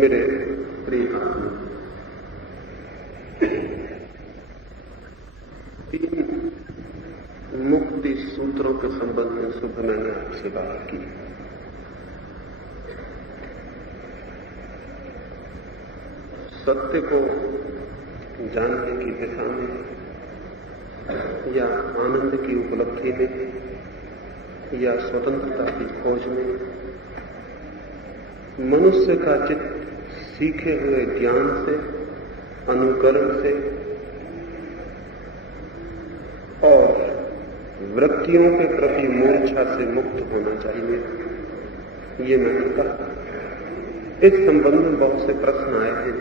मेरे प्रिय आत्मा, 3 मुक्ति सूत्रों के संबंध में सुबह मैंने आपसे बात की। सत्य को जानने की दिशा में या आनंद की उपलब्धि में या स्वतंत्रता की खोज में मनुष्य का चित्त सीखे हुए ज्ञान से, अनुकरण से और वृत्तियों के प्रति मूर्छा से मुक्त होना चाहिए, ये मैंने कहा। इस संबंध में बहुत से प्रश्न आए हैं,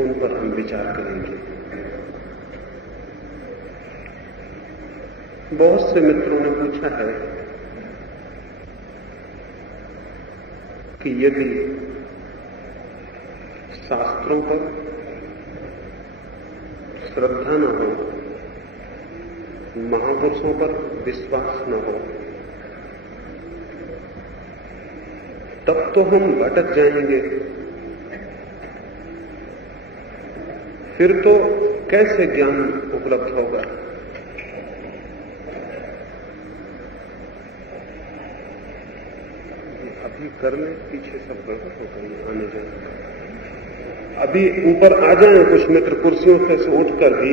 उन पर हम विचार करेंगे। बहुत से मित्रों ने पूछा है कि यदि शास्त्रों पर श्रद्धा न हो, महापुरुषों पर विश्वास न हो, तब तो हम भटक जाएंगे। फिर तो कैसे ज्ञान उपलब्ध होगा? अभी करने पीछे सब गड़बड़ हो गई, आने जाने। अभी ऊपर आ जाएं कुछ मित्र कुर्सियों से उठकर भी,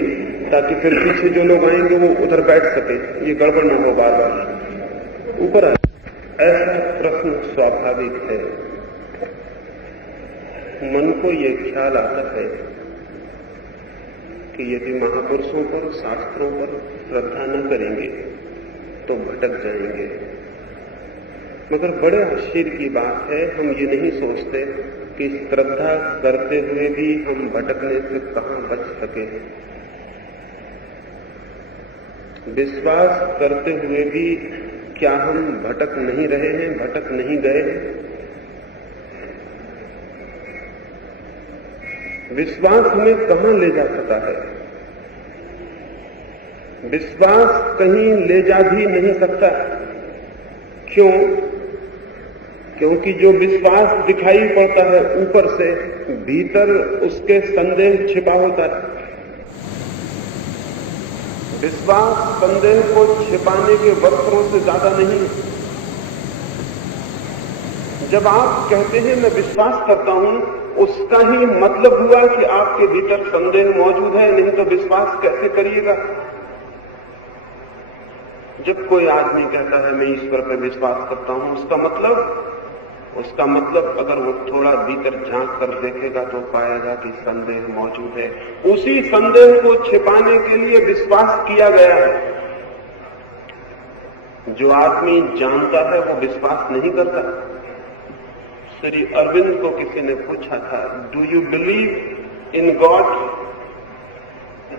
ताकि फिर पीछे जो लोग आएंगे वो उधर बैठ सके, ये गड़बड़ न हो बार बार। ऊपर आ। ऐसा प्रश्न स्वाभाविक है। मन को ये ख्याल आता है कि यदि महापुरुषों पर, शास्त्रों पर श्रद्धा न करेंगे तो भटक जाएंगे। मगर बड़े आश्चर्य की बात है, हम ये नहीं सोचते कि श्रद्धा करते हुए भी हम भटकने से कहां बच सके हैं। विश्वास करते हुए भी क्या हम भटक नहीं रहे हैं, भटक नहीं गए हैं? विश्वास हमें कहां ले जा सकता है? विश्वास कहीं ले जा भी नहीं सकता। क्यों? क्योंकि जो विश्वास दिखाई पड़ता है ऊपर से, भीतर उसके संदेह छिपा होता है। विश्वास संदेह को छिपाने के वस्त्रों से ज्यादा नहीं है। जब आप कहते हैं मैं विश्वास करता हूं, उसका ही मतलब हुआ कि आपके भीतर संदेह मौजूद है, नहीं तो विश्वास कैसे करिएगा? जब कोई आदमी कहता है मैं ईश्वर पर विश्वास करता हूं, उसका मतलब अगर वो थोड़ा भीतर झांक कर देखेगा तो पाएगा कि संदेह मौजूद है। उसी संदेह को छिपाने के लिए विश्वास किया गया है। जो आदमी जानता है वो विश्वास नहीं करता। श्री अरविंद को किसी ने पूछा था, do you believe in God?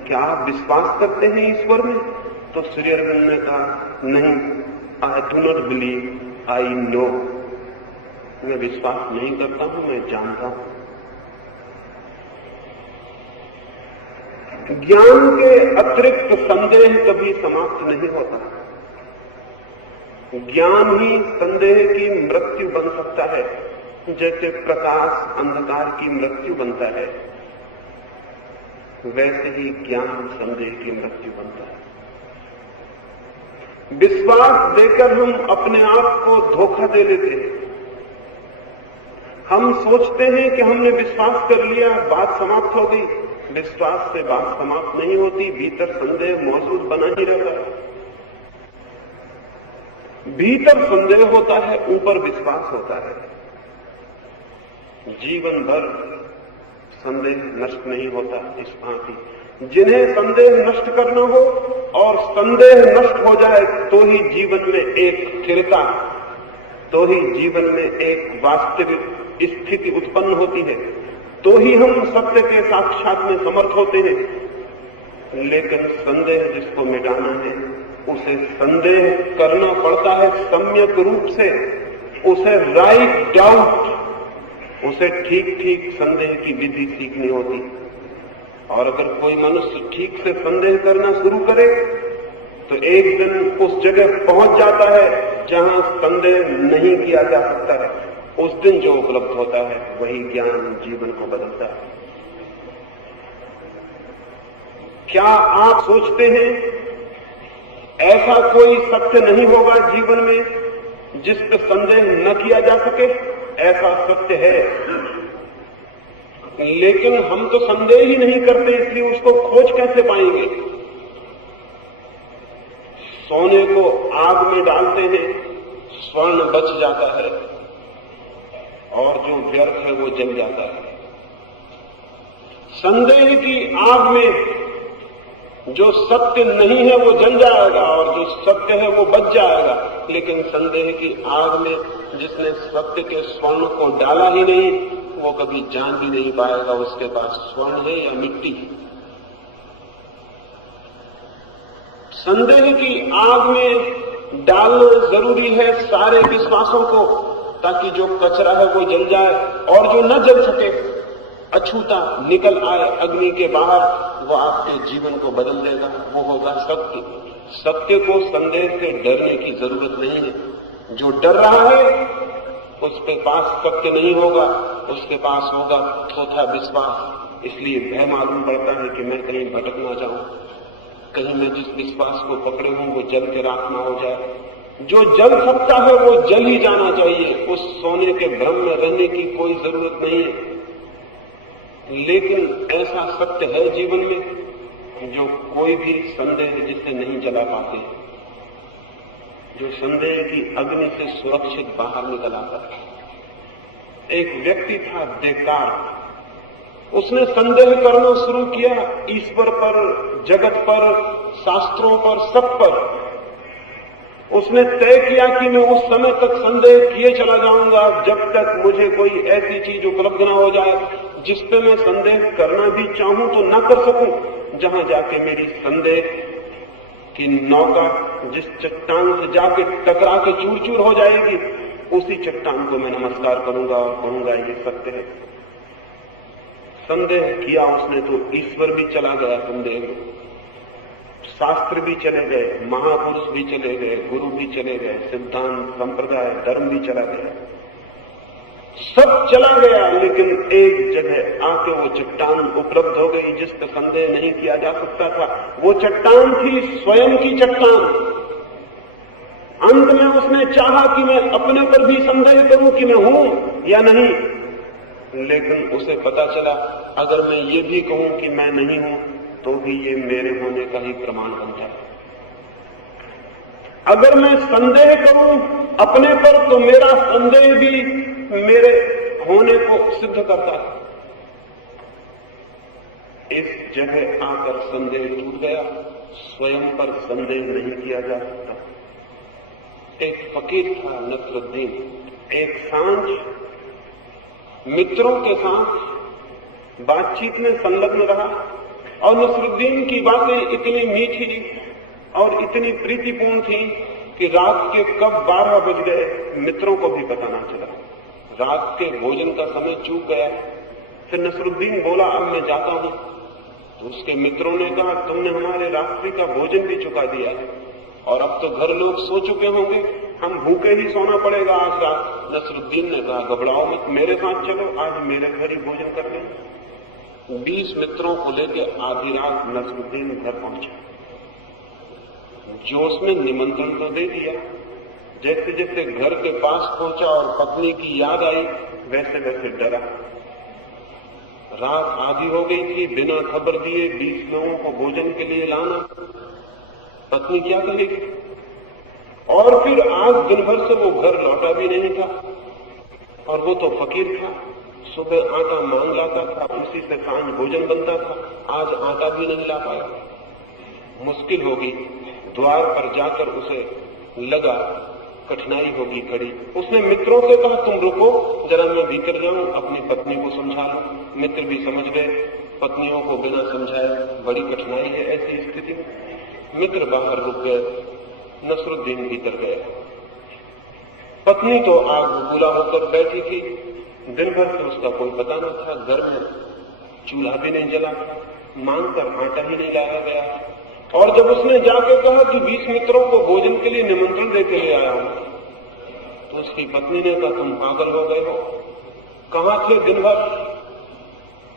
क्या आप विश्वास करते हैं ईश्वर में? तो श्री अरविंद ने कहा, नहीं, I do not believe, I know. मैं विश्वास नहीं करता हूं, मैं जानता हूं। ज्ञान के अतिरिक्त संदेह कभी समाप्त नहीं होता। ज्ञान ही संदेह की मृत्यु बन सकता है, जैसे प्रकाश अंधकार की मृत्यु बनता है, वैसे ही ज्ञान संदेह की मृत्यु बनता है। विश्वास देकर हम अपने आप को धोखा दे लेते हैं। हम सोचते हैं कि हमने विश्वास कर लिया, बात समाप्त हो गई। विश्वास से बात समाप्त नहीं होती, भीतर संदेह मौजूद बना ही रहता है। भीतर संदेह होता है, ऊपर विश्वास होता है। जीवन भर संदेह नष्ट नहीं होता। इस भांति जिन्हें संदेह नष्ट करना हो और संदेह नष्ट हो जाए तो ही जीवन में एक स्थिरता, तो ही जीवन में एक वास्तविक स्थिति उत्पन्न होती है, तो ही हम सत्य के साक्षात में समर्थ होते हैं। लेकिन संदेह जिसको मिटाना है, उसे संदेह करना पड़ता है सम्यक रूप से, उसे राइट डाउट, उसे ठीक ठीक संदेह की विधि सीखनी होती। और अगर कोई मनुष्य ठीक से संदेह करना शुरू करे तो एक दिन उस जगह पहुंच जाता है जहां संदेह नहीं किया जा सकता है। उस दिन जो उपलब्ध होता है वही ज्ञान जीवन को बदलता है। क्या आप सोचते हैं ऐसा कोई सत्य नहीं होगा जीवन में जिस पर संदेह न किया जा सके? ऐसा सत्य है, लेकिन हम तो संदेह ही नहीं करते, इसलिए उसको खोज कैसे पाएंगे? सोने को आग में डालते हैं, स्वर्ण बच जाता है और जो व्यर्थ है वो जल जाता है। संदेह की आग में जो सत्य नहीं है वो जल जाएगा और जो सत्य है वो बच जाएगा, लेकिन संदेह की आग में जिसने सत्य के स्वर्ण को डाला ही नहीं वो कभी जान भी नहीं पाएगा उसके पास स्वर्ण है या मिट्टी। संदेह की आग में डालना जरूरी है सारे विश्वासों को, ताकि जो कचरा है वो जल जाए और जो न जल सके अछूता निकल आए अग्नि के बाहर, वो आपके जीवन को बदल देगा। वो होगा सत्य। सत्य को संदेह से डरने की जरूरत नहीं है। जो डर रहा है उसके पास सत्य नहीं होगा, उसके पास होगा थोथा विश्वास। इसलिए भय मालूम पड़ता है कि मैं कहीं भटक ना जाऊं, कहीं मैं जिस विश्वास को पकड़े हूं वो जल के राख ना हो जाए। जो जल सकता है वो जल ही जाना चाहिए, उस सोने के भ्रम में रहने की कोई जरूरत नहीं है। लेकिन ऐसा सत्य है जीवन में जो कोई भी संदेह जिसे नहीं जला पाते, जो संदेह की अग्नि से सुरक्षित बाहर निकल आता है। एक व्यक्ति था देकार्त, उसने संदेह करना शुरू किया ईश्वर पर, जगत पर, शास्त्रों पर, सब पर। उसने तय किया कि मैं उस समय तक संदेह किए चला जाऊंगा जब तक मुझे कोई ऐसी चीज उपलब्ध न हो जाए जिस पे मैं संदेह करना भी चाहूं तो न कर सकूं। जहां जाके मेरी संदेह की नौका जिस चट्टान से जाके टकरा के चूर चूर हो जाएगी, उसी चट्टान को मैं नमस्कार करूंगा और कहूंगा ये सत्य है। संदेह किया उसने तो ईश्वर भी चला गया संदेह में, शास्त्र भी चले गए, महापुरुष भी चले गए, गुरु भी चले गए, सिद्धांत, संप्रदाय, धर्म भी चला गया, सब चला गया। लेकिन एक जगह आके वो चट्टान उपलब्ध हो गई जिस पर संदेह नहीं किया जा सकता था। वो चट्टान थी स्वयं की चट्टान। अंत में उसने चाहा कि मैं अपने पर भी संदेह करूं कि मैं हूं या नहीं, लेकिन उसे पता चला अगर मैं ये भी कहूं कि मैं नहीं हूं तो भी ये मेरे होने का ही प्रमाण बनता है। अगर मैं संदेह करूं अपने पर तो मेरा संदेह भी मेरे होने को सिद्ध करता है। इस जगह आकर संदेह टूट गया, स्वयं पर संदेह नहीं किया जा सकता। एक फकीर था नसरुद्दीन, एक सांझ मित्रों के साथ बातचीत में संलग्न रहा और नसरुद्दीन की बातें इतनी मीठी और इतनी प्रीतिपूर्ण थी कि रात के कब 12 बज गए मित्रों को भी पता ना चला। रात के भोजन का समय चूक गया। फिर नसरुद्दीन बोला अब मैं जाता हूं। तो उसके मित्रों ने कहा तुमने हमारे रात्रि का भोजन भी चुका दिया और अब तो घर लोग सो चुके होंगे, हम भूखे ही सोना पड़ेगा आज रात। नसरुद्दीन ने कहा घबराओ मत, मेरे साथ चलो, आज मेरे घर ही भोजन कर लें। 20 मित्रों को लेकर आधी रात नसरुद्दीन घर पहुंचा। जोश में निमंत्रण तो दे दिया, जैसे जैसे घर के पास पहुंचा और पत्नी की याद आई वैसे वैसे डरा। रात आधी हो गई थी, बिना खबर दिए 20 लोगों को भोजन के लिए लाना, पत्नी क्या कहेगी? और फिर आज दिन भर से वो घर लौटा भी नहीं था और वो तो फकीर था, सुबह आटा मांग लाता था, उसी से सांझ भोजन बनता था, आज आटा भी नहीं ला पाया। मुश्किल होगी। द्वार पर जाकर उसे लगा कठिनाई होगी खड़ी। उसने मित्रों से कहा तुम रुको जरा, मैं भीतर जाऊं, अपनी पत्नी को समझा लो। मित्र भी समझ गए, पत्नियों को बिना समझाए बड़ी कठिनाई है ऐसी स्थिति में। मित्र बाहर रुक गए, नसरुद्दीन भीतर गया। पत्नी तो आग बबूला होकर बैठी थी, दिन भर से उसका कोई पता न था, घर में चूल्हा भी नहीं जला, मांग कर आटा ही नहीं लाया गया। और जब उसने जाके कहा कि 20 मित्रों को भोजन के लिए निमंत्रण देके ले आया हूं, तो उसकी पत्नी ने कहा, तुम पागल हो गए हो, कहां थे दिन भर?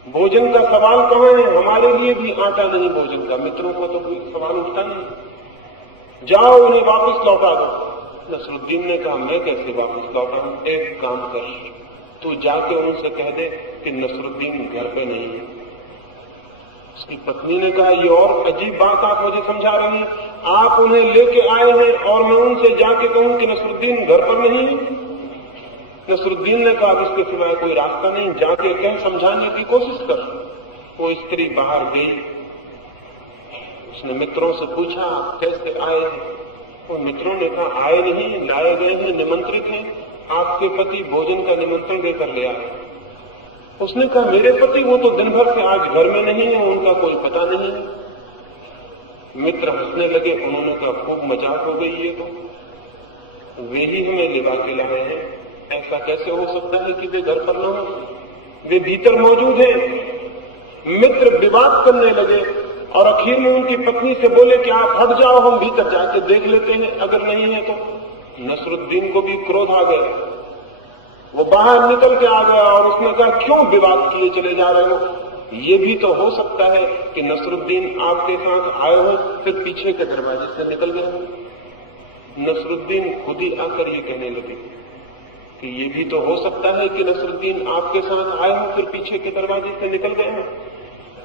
भोजन का सवाल कहां है? हमारे लिए भी आटा नहीं भोजन का। मित्रों को तो कोई सवाल उठता नहीं। जाओ उन्हें वापस लौटा दो। नसरुद्दीन ने कहा, मैं कैसे वापस लौटाऊं? एक काम कर, तू जाके उनसे कह दे कि नसरुद्दीन घर पे नहीं है। उसकी पत्नी ने कहा, ये और अजीब बात आप मुझे समझा रही हैं। आप उन्हें लेके आए हैं और मैं उनसे जाके कहूं कि नसरुद्दीन घर पर नहीं है? नसरुद्दीन ने कहा, इसके सिवाय कोई रास्ता नहीं, जाके कह समझाने की कोशिश कर। वो स्त्री बाहर गई। उसने मित्रों से पूछा, आप कैसे आए? वो मित्रों ने कहा, आए नहीं, लाए गए हैं, निमंत्रित हैं। आपके पति भोजन का निमंत्रण देकर ले आए। उसने कहा, मेरे पति वो तो दिन भर से आज घर में नहीं है, उनका कोई पता नहीं है। मित्र हंसने लगे। उन्होंने कहा, खूब मजाक हो गई ये तो, वे ही हमें लिवा के लाए हैं। ऐसा कैसे हो सकता है कि वे घर पर न हो? वे भीतर मौजूद हैं। मित्र विवाद करने लगे और आखिर में उनकी पत्नी से बोले कि आप हट जाओ, हम भीतर जाके देख लेते हैं, अगर नहीं है तो। नसरुद्दीन को भी क्रोध आ गया। वो बाहर निकल के आ गया और उसने कहा, क्यों विवाद किए चले जा रहे हो? ये भी तो हो सकता है कि नसरुद्दीन आपके साथ आए हो, फिर पीछे के दरवाजे से निकल गए। नसरुद्दीन खुद ही आकर ये कहने लगे कि ये भी तो हो सकता है कि नसरुद्दीन आपके साथ आए हो, फिर पीछे के दरवाजे से निकल गए हो।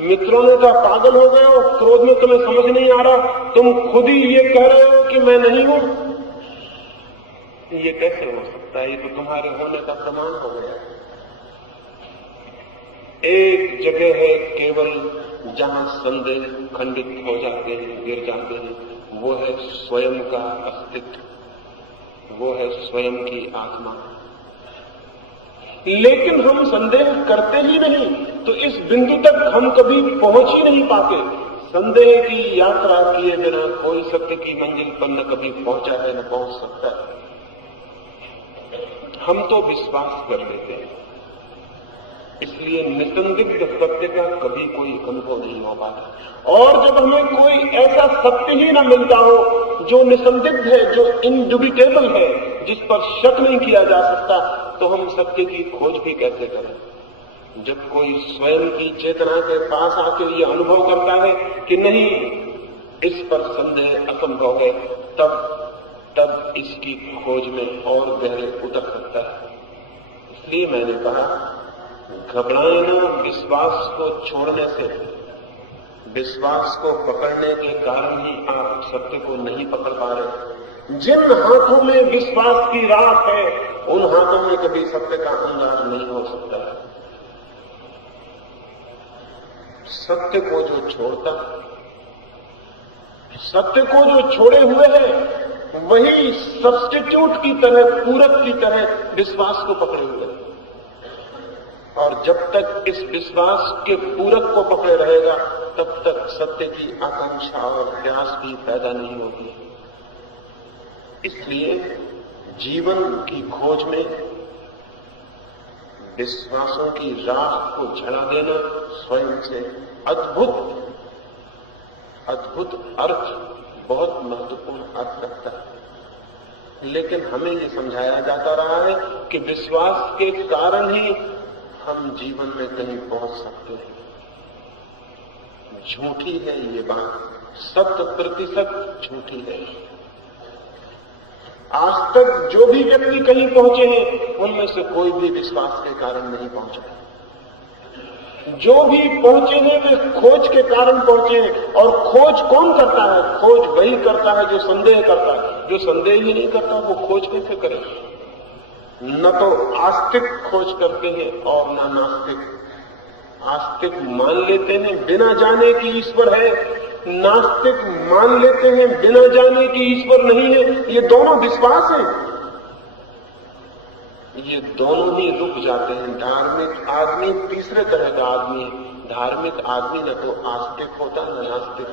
मित्रों ने कहा, पागल हो गए हो, क्रोध में तुम्हें समझ नहीं आ रहा, तुम खुद ही ये कह रहे हो कि मैं नहीं हूं। ये कैसे हो सकता है? ये तो तुम्हारे होने का प्रमाण हो गया। एक जगह है केवल जहां संदेह खंडित हो जाते हैं, गिर जाते हैं, वो है स्वयं का अस्तित्व, वो है स्वयं की आत्मा। लेकिन हम संदेह करते ही नहीं, तो इस बिंदु तक हम कभी पहुंच ही नहीं पाते। संदेह की यात्रा किए बिना कोई सत्य की मंजिल पर न कभी पहुंचा है, न पहुंच सकता है। हम तो विश्वास कर लेते हैं, इसलिए निसंदिग्ध सत्य का कभी कोई अनुभव नहीं हो पाता। और जब हमें कोई ऐसा सत्य ही न मिलता हो जो निसंदिग्ध है, जो इंडुबिटेबल है, जिस पर शक नहीं किया जा सकता, तो हम सत्य की खोज भी कैसे करें? जब कोई स्वयं की चेतना के पास आके ये अनुभव करता है कि नहीं, इस पर संदेह असंभव है, तब इसकी खोज में और गहरे उतर सकता है। इसलिए मैंने कहा, घबराए ना विश्वास को छोड़ने से। विश्वास को पकड़ने के कारण ही आप सत्य को नहीं पकड़ पा रहे। जिन हाथों में विश्वास की राख है, उन हाथों में कभी सत्य का अंगार नहीं हो सकता है। सत्य को जो छोड़ता, सत्य को जो छोड़े हुए है, वही सब्स्टिट्यूट की तरह, पूरक की तरह विश्वास को पकड़े हुए है। और जब तक इस विश्वास के पूरक को पकड़े रहेगा, तब तक सत्य की आकांक्षा और प्यास भी पैदा नहीं होती। इसलिए जीवन की खोज में विश्वासों की राख को झड़ा देना स्वयं से अद्भुत अर्थ, बहुत महत्वपूर्ण अर्थ रखता है। लेकिन हमें ये समझाया जाता रहा है कि विश्वास के कारण ही हम जीवन में कहीं पहुंच सकते हैं। झूठी है ये बात, 100% झूठी है। आज तक जो भी व्यक्ति कहीं पहुंचे हैं, उनमें से कोई भी विश्वास के कारण नहीं पहुंचा। जो भी पहुंचे हैं वे खोज के कारण पहुंचे हैं। और खोज कौन करता है? खोज वही करता है जो संदेह करता है। जो संदेह ही नहीं करता, वो खोज कैसे करे? न तो आस्तिक खोज करते हैं और न नास्तिक। आस्तिक मान लेते हैं बिना जाने कि ईश्वर है, नास्तिक मान लेते हैं बिना जाने कि ईश्वर नहीं है। ये दोनों विश्वास हैं, ये दोनों ही रुक जाते हैं। धार्मिक आदमी तीसरे तरह का आदमी है। धार्मिक आदमी न तो आस्तिक होता न नास्तिक।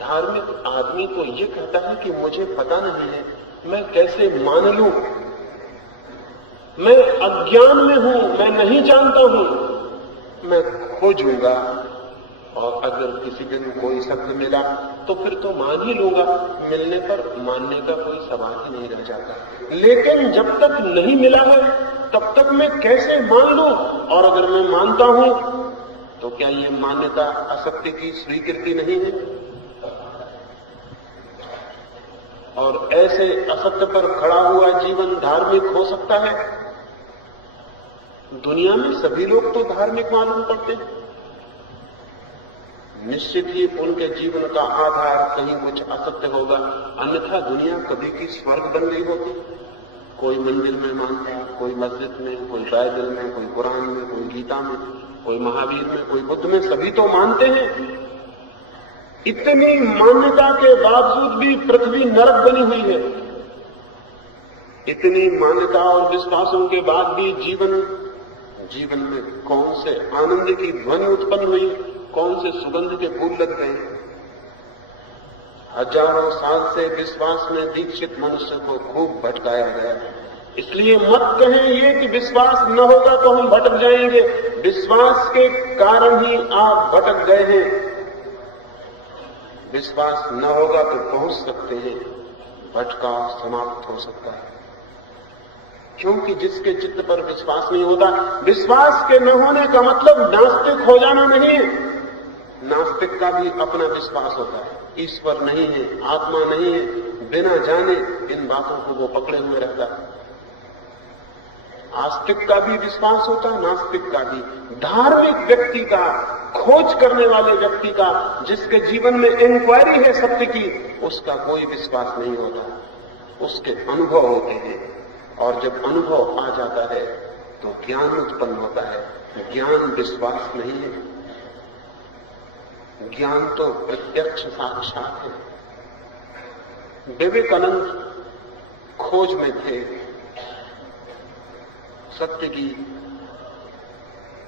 धार्मिक आदमी को ये कहता है कि मुझे पता नहीं है, मैं कैसे मान लूं, मैं अज्ञान में हूं, मैं नहीं जानता हूं, मैं खोजूंगा, और अगर किसी दिन कोई शब्द मिला तो फिर तो मान ही लूंगा, मिलने पर मानने का कोई सवाल ही नहीं रह जाता। लेकिन जब तक नहीं मिला है तब तक मैं कैसे मान लूं? और अगर मैं मानता हूं तो क्या ये मान्यता असत्य की स्वीकृति नहीं है? और ऐसे असत्य पर खड़ा हुआ जीवन धार्मिक हो सकता है? दुनिया में सभी लोग तो धार्मिक मालूम पड़ते हैं। निश्चित ही उनके जीवन का आधार कहीं कुछ असत्य होगा, अन्यथा दुनिया कभी की स्वर्ग बन गई होती। कोई मंदिर में मानता है, कोई मस्जिद में, कोई बाइबल में, कोई कुरान में, कोई गीता में, कोई महावीर में, कोई बुद्ध में, सभी तो मानते हैं। इतनी मान्यता के बावजूद भी पृथ्वी नरक बनी हुई है। इतनी मान्यता और विश्वासों के बाद भी जीवन में कौन से आनंद की ध्वनि उत्पन्न हुई, कौन से सुगंध के फूल लग गए। हजारों साल से विश्वास में दीक्षित मनुष्य को खूब भटकाया गया। इसलिए मत कहें ये कि विश्वास न होगा तो हम भटक जाएंगे। विश्वास के कारण ही आप भटक गए हैं। विश्वास न होगा तो पहुंच सकते हैं, भटकाव समाप्त हो सकता है। क्योंकि जिसके चित्त पर विश्वास नहीं होता, विश्वास के न होने का मतलब नास्तिक हो जाना नहीं है। नास्तिक का भी अपना विश्वास होता है, ईश्वर नहीं है, आत्मा नहीं है, बिना जाने इन बातों को वो पकड़े हुए रहता है। आस्तिक का भी विश्वास होता है, नास्तिक का भी। धार्मिक व्यक्ति का, खोज करने वाले व्यक्ति का, जिसके जीवन में इंक्वायरी है सत्य की, उसका कोई विश्वास नहीं होता। उसके अनुभव होते हैं, और जब अनुभव आ जाता है तो ज्ञान उत्पन्न होता है। ज्ञान विश्वास नहीं है, ज्ञान तो प्रत्यक्ष साक्षात है। विवेकानंद खोज में थे सत्य की।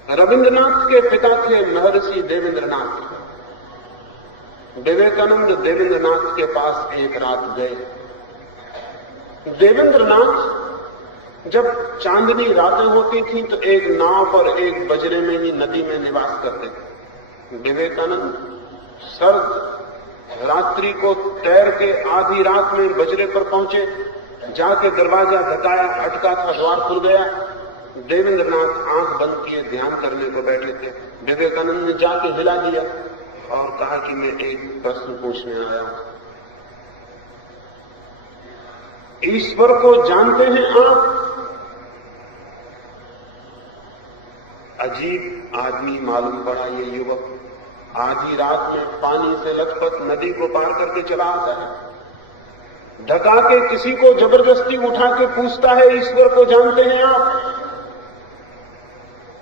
रविंद्रनाथ के पिता थे महर्षि देवेंद्रनाथ। विवेकानंद देवेंद्रनाथ के पास एक रात गए। देवेंद्रनाथ जब चांदनी रातें होती थी तो एक नाव पर एक बजरे में ही नदी में निवास करते थे। विवेकानंद सर्द रात्रि को तैर के आधी रात में बजरे पर पहुंचे। जाके दरवाजा धकाया, अटका था, द्वार खुल गया। देवेंद्रनाथ आंख बंद किए ध्यान करने को बैठे थे। विवेकानंद ने जाके हिला दिया और कहा कि मैं एक प्रश्न पूछने आया हूं। ईश्वर को जानते हैं आप? अजीब आदमी मालूम पड़ा ये युवक। आधी रात में पानी से लथपथ नदी को पार करके चला आता है। धका के किसी को जबरदस्ती उठा के पूछता है, ईश्वर को जानते हैं आप?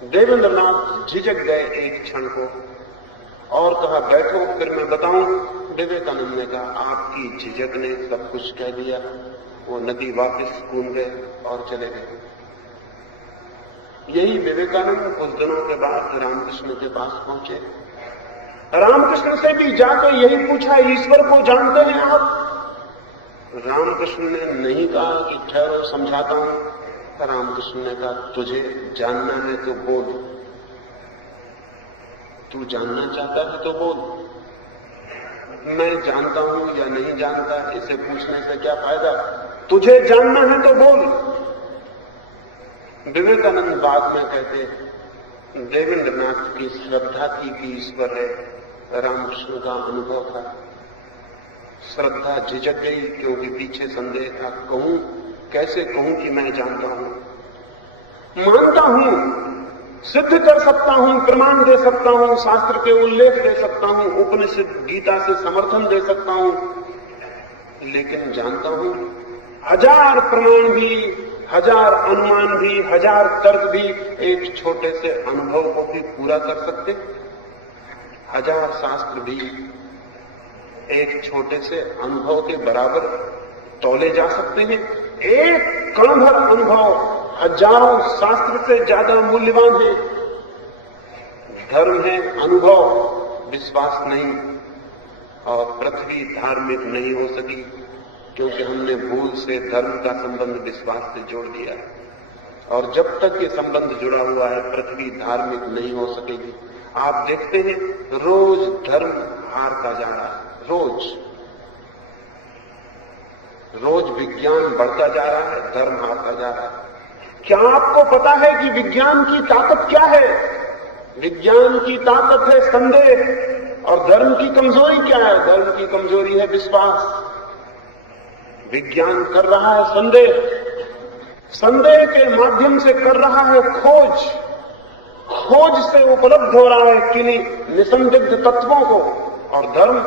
देवेंद्रनाथ झिझक गए एक क्षण को और कहा, बैठो फिर मैं बताऊं। विवेकानंद ने कहा, आपकी झिझक ने सब कुछ कह दिया। वो नदी वापस कूद गए और चले गए। यही विवेकानंद कुछ दिनों के बाद रामकृष्ण के पास पहुंचे। रामकृष्ण से भी जाकर यही पूछा, ईश्वर को जानते हैं आप? रामकृष्ण ने नहीं कहा कि ठहरो समझाता हूं। रामकृष्ण ने कहा, तुझे जानना है तो बोल। तू जानना चाहता है तो बोल। मैं जानता हूं या नहीं जानता, इसे पूछने से क्या फायदा? तुझे जानना है तो बोल। विवेकानंद बाद में कहते, देवेंद्रनाथ की श्रद्धा थी कि ईश्वर है, रामकृष्ण का अनुभव था। श्रद्धा झिझक गई क्योंकि पीछे संदेह था। कहूं कैसे कहूं कि मैं जानता हूं? मानता हूं, सिद्ध कर सकता हूं, प्रमाण दे सकता हूं, शास्त्र के उल्लेख दे सकता हूं, उपनिषद गीता से समर्थन दे सकता हूं, लेकिन जानता हूं हजार प्रमाण भी, हजार अनुमान भी, हजार तर्क भी एक छोटे से अनुभव को भी पूरा कर सकते। हजार शास्त्र भी एक छोटे से अनुभव के बराबर तौले जा सकते हैं। एक कण भर अनुभव हजारों शास्त्र से ज्यादा मूल्यवान है। धर्म है अनुभव, विश्वास नहीं। और पृथ्वी धार्मिक नहीं हो सकी क्योंकि हमने भूल से धर्म का संबंध विश्वास से जोड़ दिया है। और जब तक ये संबंध जुड़ा हुआ है, पृथ्वी धार्मिक नहीं हो सकेगी। आप देखते हैं रोज धर्म हारता जा रहा है। रोज विज्ञान बढ़ता जा रहा है, धर्म हारता जा रहा है। क्या आपको पता है कि विज्ञान की ताकत क्या है? विज्ञान की ताकत है संदेह, और धर्म की कमजोरी क्या है? धर्म की कमजोरी है विश्वास। विज्ञान कर रहा है संदेह, संदेह के माध्यम से कर रहा है खोज, खोज से उपलब्ध हो रहा है किन्हीं निसंदिग्ध तत्वों को, और धर्म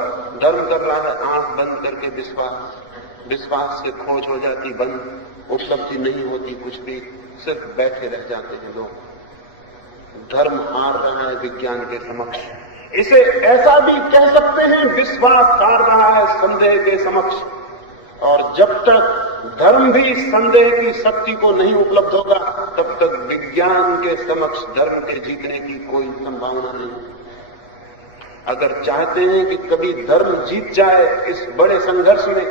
कर रहा है आंख बंद करके विश्वास। विश्वास से खोज हो जाती बंद, उपलब्धि नहीं होती कुछ भी, सिर्फ बैठे रह जाते हैं लोग। धर्म हार रहा है विज्ञान के समक्ष। इसे ऐसा भी कह सकते हैं, विश्वास हार रहा है संदेह के समक्ष। और जब तक धर्म भी संदेह की शक्ति को नहीं उपलब्ध होगा, तब तक विज्ञान के समक्ष धर्म के जीतने की कोई संभावना नहीं। अगर चाहते हैं कि कभी धर्म जीत जाए इस बड़े संघर्ष में,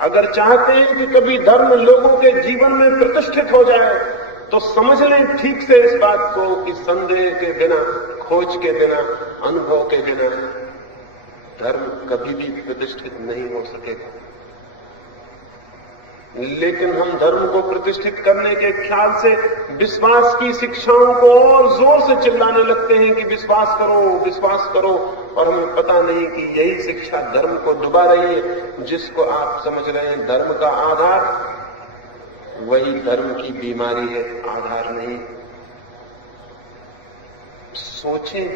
अगर चाहते हैं कि कभी धर्म लोगों के जीवन में प्रतिष्ठित हो जाए, तो समझ लें ठीक से इस बात को कि संदेह के बिना, खोज के बिना, अनुभव के बिना धर्म कभी भी प्रतिष्ठित नहीं हो सकेगा। लेकिन हम धर्म को प्रतिष्ठित करने के ख्याल से विश्वास की शिक्षाओं को और जोर से चिल्लाने लगते हैं कि विश्वास करो, विश्वास करो, और हमें पता नहीं कि यही शिक्षा धर्म को डुबा रही है। जिसको आप समझ रहे हैं धर्म का आधार, वही धर्म की बीमारी है, आधार नहीं। सोचें,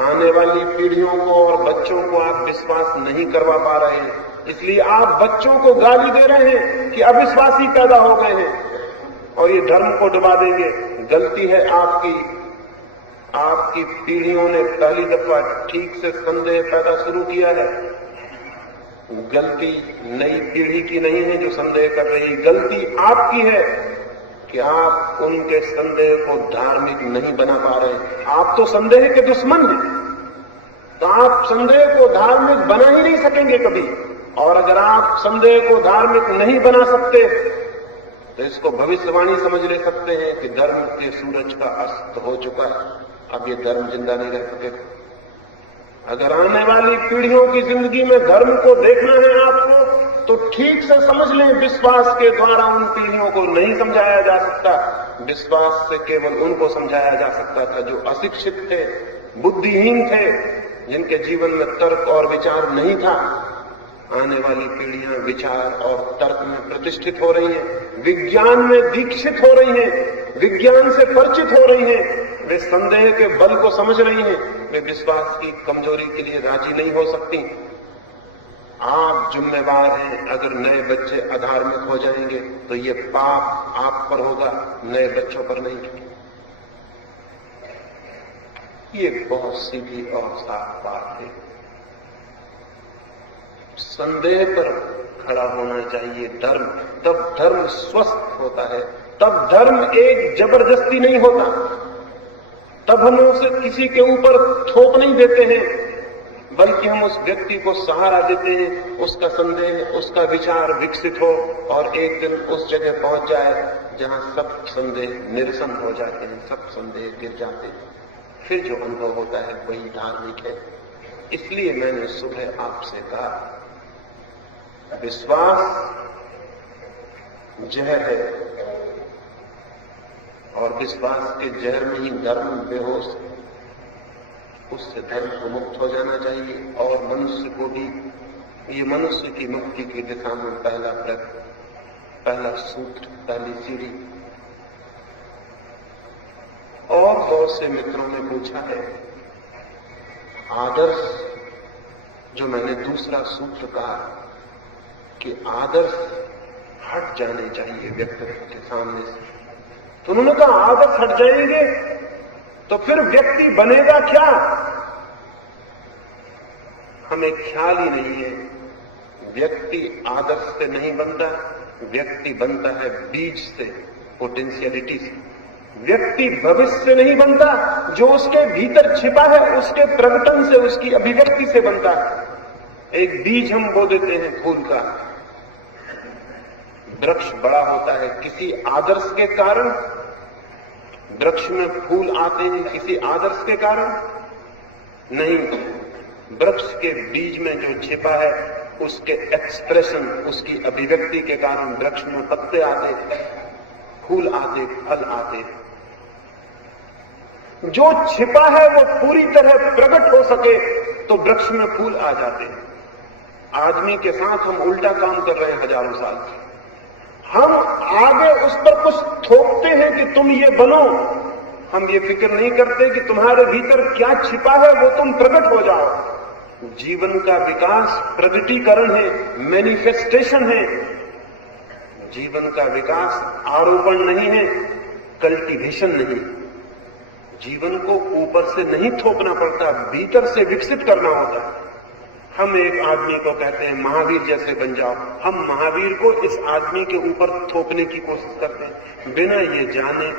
आने वाली पीढ़ियों को और बच्चों को आप विश्वास नहीं करवा पा रहे हैं, इसलिए आप बच्चों को गाली दे रहे हैं कि अविश्वासी पैदा हो गए हैं और ये धर्म को डुबा देंगे। गलती है आपकी। आपकी पीढ़ियों ने पहली दफा ठीक से संदेह पैदा शुरू किया है। गलती नई पीढ़ी की नहीं है जो संदेह कर रही, गलती आपकी है कि आप उनके संदेह को धार्मिक नहीं बना पा रहे। आप तो संदेह के दुश्मन हैं, तो आप संदेह को धार्मिक बना ही नहीं सकेंगे कभी। और अगर आप संदेह को धार्मिक नहीं बना सकते, तो इसको भविष्यवाणी समझ ले सकते हैं कि धर्म के सूरज का अस्त हो चुका है, अब ये धर्म जिंदा नहीं रह सकेगा। अगर आने वाली पीढ़ियों की जिंदगी में धर्म को देखना है आपको, तो ठीक से समझ लें, विश्वास के द्वारा उन पीढ़ियों को नहीं समझाया जा सकता। विश्वास से केवल उनको समझाया जा सकता था जो अशिक्षित थे, बुद्धिहीन थे, जिनके जीवन में तर्क और विचार नहीं था। आने वाली पीढ़ियां विचार और तर्क में प्रतिष्ठित हो रही हैं, विज्ञान में दीक्षित हो रही हैं, विज्ञान से परिचित हो रही हैं। वे संदेह के बल को समझ रही हैं, वे विश्वास की कमजोरी के लिए राजी नहीं हो सकती। आप जिम्मेवार हैं। अगर नए बच्चे अधार्मिक हो जाएंगे तो ये पाप आप पर होगा, नए बच्चों पर नहीं। ये बहुत सीधी और साफ बात है। संदेह पर खड़ा होना चाहिए धर्म, तब धर्म स्वस्थ होता है, तब धर्म एक जबरदस्ती नहीं होता, तब हम उसे किसी के ऊपर थोप नहीं देते हैं, बल्कि हम उस व्यक्ति को सहारा देते हैं, उसका संदेह, उसका विचार विकसित हो और एक दिन उस जगह पहुंच जाए जहां सब संदेह निरसन हो जाते हैं, सब संदेह गिर जाते हैं। फिर जो अनुभव होता है वही धार्मिक है। इसलिए मैंने सुबह आपसे कहा, विश्वास जहर है और विश्वास के जहर में ही धर्म बेहोश है। उससे धर्म को मुक्त हो जाना चाहिए और मनुष्य को भी, ये मनुष्य की मुक्ति की दिशा में पहला सूत्र, पहली सीढ़ी। और बहुत से मित्रों ने पूछा है, आदर्श, जो मैंने दूसरा सूत्र कहा कि आदर्श हट जाने चाहिए व्यक्तित्व के सामने से, तो उन्होंने कहा आदर्श हट जाएंगे तो फिर व्यक्ति बनेगा क्या? हमें ख्याल ही नहीं है। व्यक्ति आदर्श से नहीं बनता, व्यक्ति बनता है बीज से, पोटेंशियलिटी से। व्यक्ति भविष्य से नहीं बनता, जो उसके भीतर छिपा है उसके प्रकटन से, उसकी अभिव्यक्ति से बनता है। एक बीज हम बो देते हैं फूल का, वृक्ष बड़ा होता है किसी आदर्श के कारण। वृक्ष में फूल आते हैं किसी आदर्श के कारण। नहीं, वृक्ष के बीज में जो छिपा है उसके एक्सप्रेशन, उसकी अभिव्यक्ति के कारण वृक्ष में पत्ते आते, फूल आते, फल आते। जो छिपा है वो पूरी तरह प्रकट हो सके तो वृक्ष में फूल आ जाते हैं। आदमी के साथ हम उल्टा काम कर रहे हैं हजारों साल से। हम आगे उस पर कुछ थोपते हैं कि तुम ये बनो, हम ये फिक्र नहीं करते कि तुम्हारे भीतर क्या छिपा है वो तुम प्रकट हो जाओ। जीवन का विकास प्रगटीकरण है, मैनिफेस्टेशन है। जीवन का विकास आरोपण नहीं है, कल्टीवेशन नहीं। जीवन को ऊपर से नहीं थोपना पड़ता, भीतर से विकसित करना होता है। हम एक आदमी को कहते हैं महावीर जैसे बन जाओ, हम महावीर को इस आदमी के ऊपर थोपने की कोशिश करते हैं बिना ये जाने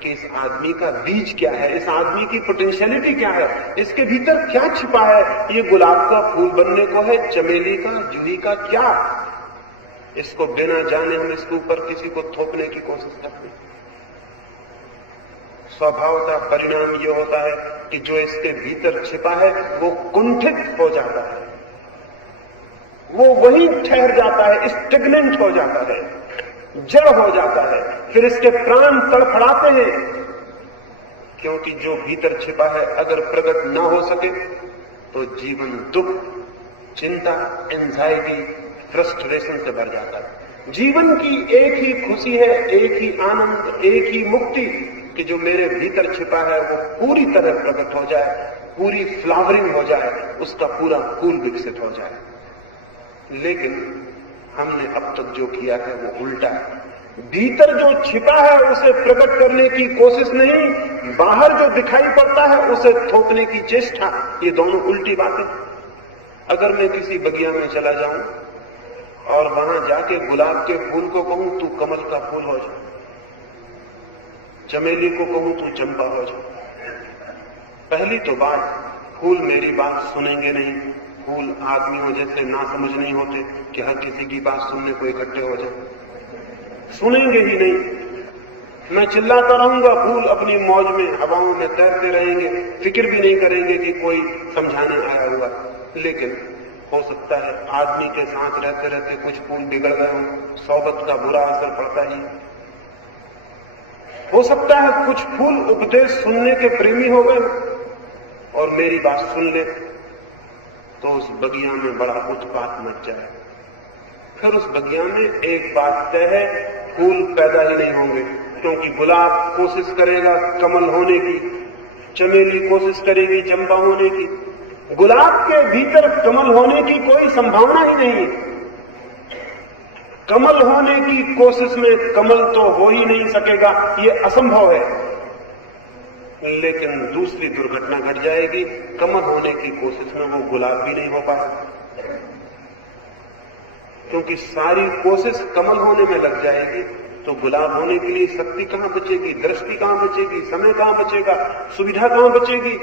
कि इस आदमी का बीज क्या है, इस आदमी की पोटेंशियलिटी क्या है, इसके भीतर क्या छिपा है। ये गुलाब का फूल बनने को है, चमेली का, जूही का, क्या? इसको बिना जाने हम इसके ऊपर किसी को थोपने की कोशिश करते हैं। स्वभावतः परिणाम यह होता है कि जो इसके भीतर छिपा है वो कुंठित हो जाता है, वो वहीं ठहर जाता है, स्टेगनेंट हो जाता है, जड़ हो जाता है। फिर इसके प्राण तड़फड़ाते हैं, क्योंकि जो भीतर छिपा है अगर प्रकट ना हो सके तो जीवन दुख, चिंता, एंजाइटी, फ्रस्ट्रेशन से भर जाता है। जीवन की एक ही खुशी है, एक ही आनंद, एक ही मुक्ति कि जो मेरे भीतर छिपा है वो पूरी तरह प्रकट हो जाए, पूरी फ्लावरिंग हो जाए, उसका पूरा फूल विकसित हो जाए। लेकिन हमने अब तक जो किया है वो उल्टा है। भीतर जो छिपा है उसे प्रकट करने की कोशिश नहीं, बाहर जो दिखाई पड़ता है उसे थोपने की चेष्टा। ये दोनों उल्टी बातें। अगर मैं किसी बगिया में चला जाऊं और वहां जाके गुलाब के फूल को कहूं तू कमल का फूल हो जा, चमेली को कहूं तू चंपा हो जा, पहली तो बात, फूल मेरी बात सुनेंगे नहीं। फूल आदमियों जैसे ना समझ नहीं होते कि हर किसी की बात सुनने को इकट्ठे हो जाए, सुनेंगे ही नहीं। मैं चिल्लाता रहूंगा, फूल अपनी मौज में हवाओं में तैरते रहेंगे, फिक्र भी नहीं करेंगे कि कोई समझाने आया हुआ। लेकिन हो सकता है आदमी के साथ रहते रहते कुछ फूल बिगड़ गए हों, सोबत का बुरा असर पड़ता ही। हो सकता है कुछ फूल उपदेश सुनने के प्रेमी हो गए और मेरी बात सुन ले तो उस बगिया में बड़ा उत्पात मच जाए। फिर उस बगिया में एक बात तय है, फूल पैदा ही नहीं होंगे, क्योंकि गुलाब कोशिश करेगा कमल होने की, चमेली कोशिश करेगी चंपा होने की। गुलाब के भीतर कमल होने की कोई संभावना ही नहीं है। कमल होने की कोशिश में कमल तो हो ही नहीं सकेगा, ये असंभव है। लेकिन दूसरी दुर्घटना घट जाएगी, कमल होने की कोशिश में वो गुलाब भी नहीं हो पाएगा, क्योंकि सारी कोशिश कमल होने में लग जाएगी तो गुलाब होने के लिए शक्ति कहां बचेगी, दृष्टि कहां बचेगी, समय कहां बचेगा, सुविधा कहां बचेगी,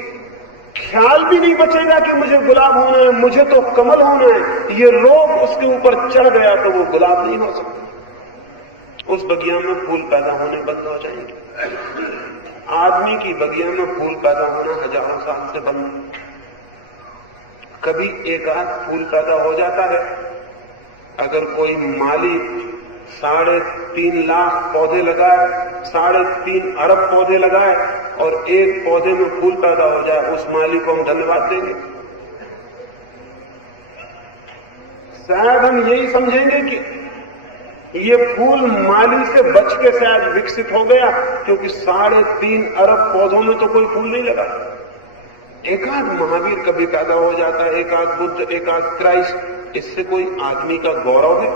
ख्याल भी नहीं बचेगा कि मुझे गुलाब होना है, मुझे तो कमल होना है। ये रोग उसके ऊपर चढ़ गया तो वो गुलाब नहीं हो सकता। उस बगिया में फूल पैदा होने बंद हो जाएंगे। आदमी की बगिया में फूल पैदा होना हजारों साल से बंद। कभी एक आध फूल पैदा हो जाता है। अगर कोई माली 3.5 लाख पौधे लगाए, 3.5 अरब पौधे लगाए और एक पौधे में फूल पैदा हो जाए, उस माली को हम धन्यवाद देंगे। शायद हम यही समझेंगे कि ये फूल माली से बच के शायद विकसित हो गया, क्योंकि 3.5 अरब पौधों में तो कोई फूल नहीं लगा। एक आध महावीर कभी पैदा हो जाता है, एक आध बुद्ध, एक आध क्राइस्ट, इससे कोई आदमी का गौरव है?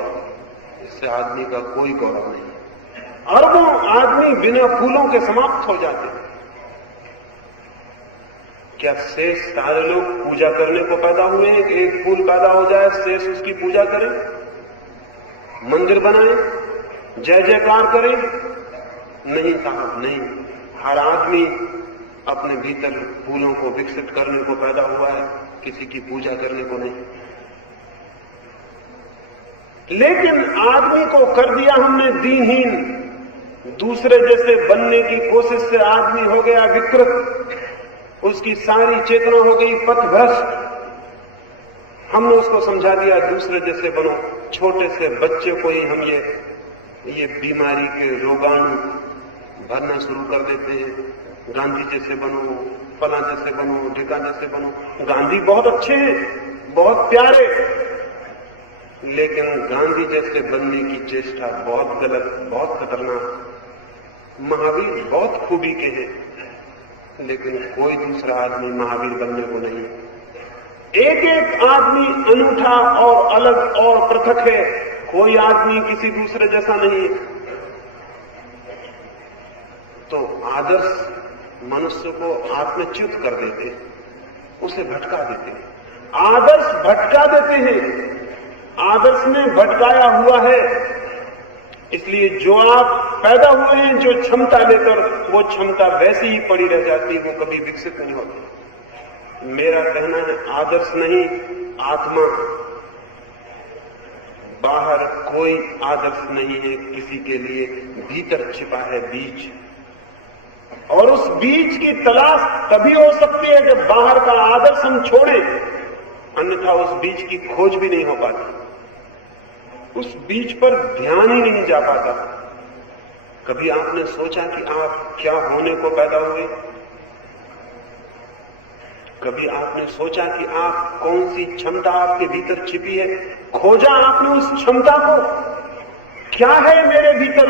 इससे आदमी का कोई गौरव नहीं। अरबों आदमी बिना फूलों के समाप्त हो जाते हैं। क्या शेष सारे लोग पूजा करने को पैदा हुए हैं कि एक फूल पैदा हो जाए शेष उसकी पूजा करें, मंदिर बनाएं, जय जयकार करें? नहीं साहब, नहीं। हर आदमी अपने भीतर फूलों को विकसित करने को पैदा हुआ है, किसी की पूजा करने को नहीं। लेकिन आदमी को कर दिया हमने दीनहीन। दूसरे जैसे बनने की कोशिश से आदमी हो गया विकृत। उसकी सारी चेतना हो गई पथभ्रष्ट। हमने उसको समझा दिया दूसरे जैसे बनो। छोटे से बच्चे को ही हम ये बीमारी के रोगाणु भरना शुरू कर देते हैं। गांधी जैसे बनो, फला जैसे बनो, ढिका जैसे बनो। गांधी बहुत अच्छे हैं, बहुत प्यारे, लेकिन गांधी जैसे बनने की चेष्टा बहुत गलत, बहुत खतरनाक। महावीर बहुत खूबी के हैं, लेकिन कोई दूसरा आदमी महावीर बनने को नहीं। एक एक आदमी अनूठा और अलग और पृथक है, कोई आदमी किसी दूसरे जैसा नहीं। तो आदर्श मनुष्य को आत्मच्युत कर देते, उसे भटका देते। आदर्श भटका देते हैं, आदर्श ने भटकाया हुआ है। इसलिए जो आप पैदा हुए हैं जो क्षमता लेकर, वो क्षमता वैसी ही पड़ी रह जाती, वो कभी विकसित नहीं होती। मेरा कहना है आदर्श नहीं, आत्मा। बाहर कोई आदर्श नहीं है किसी के लिए, भीतर छिपा है बीज। और उस बीज की तलाश तभी हो सकती है जब बाहर का आदर्श हम छोड़ें, अन्यथा उस बीज की खोज भी नहीं हो पाती। उस बीज पर ध्यान ही नहीं जा पाता। कभी आपने सोचा कि आप क्या होने को पैदा हुए? कभी आपने सोचा कि आप कौन सी क्षमता आपके भीतर छिपी है? खोजा आपने उस क्षमता को? क्या है मेरे भीतर?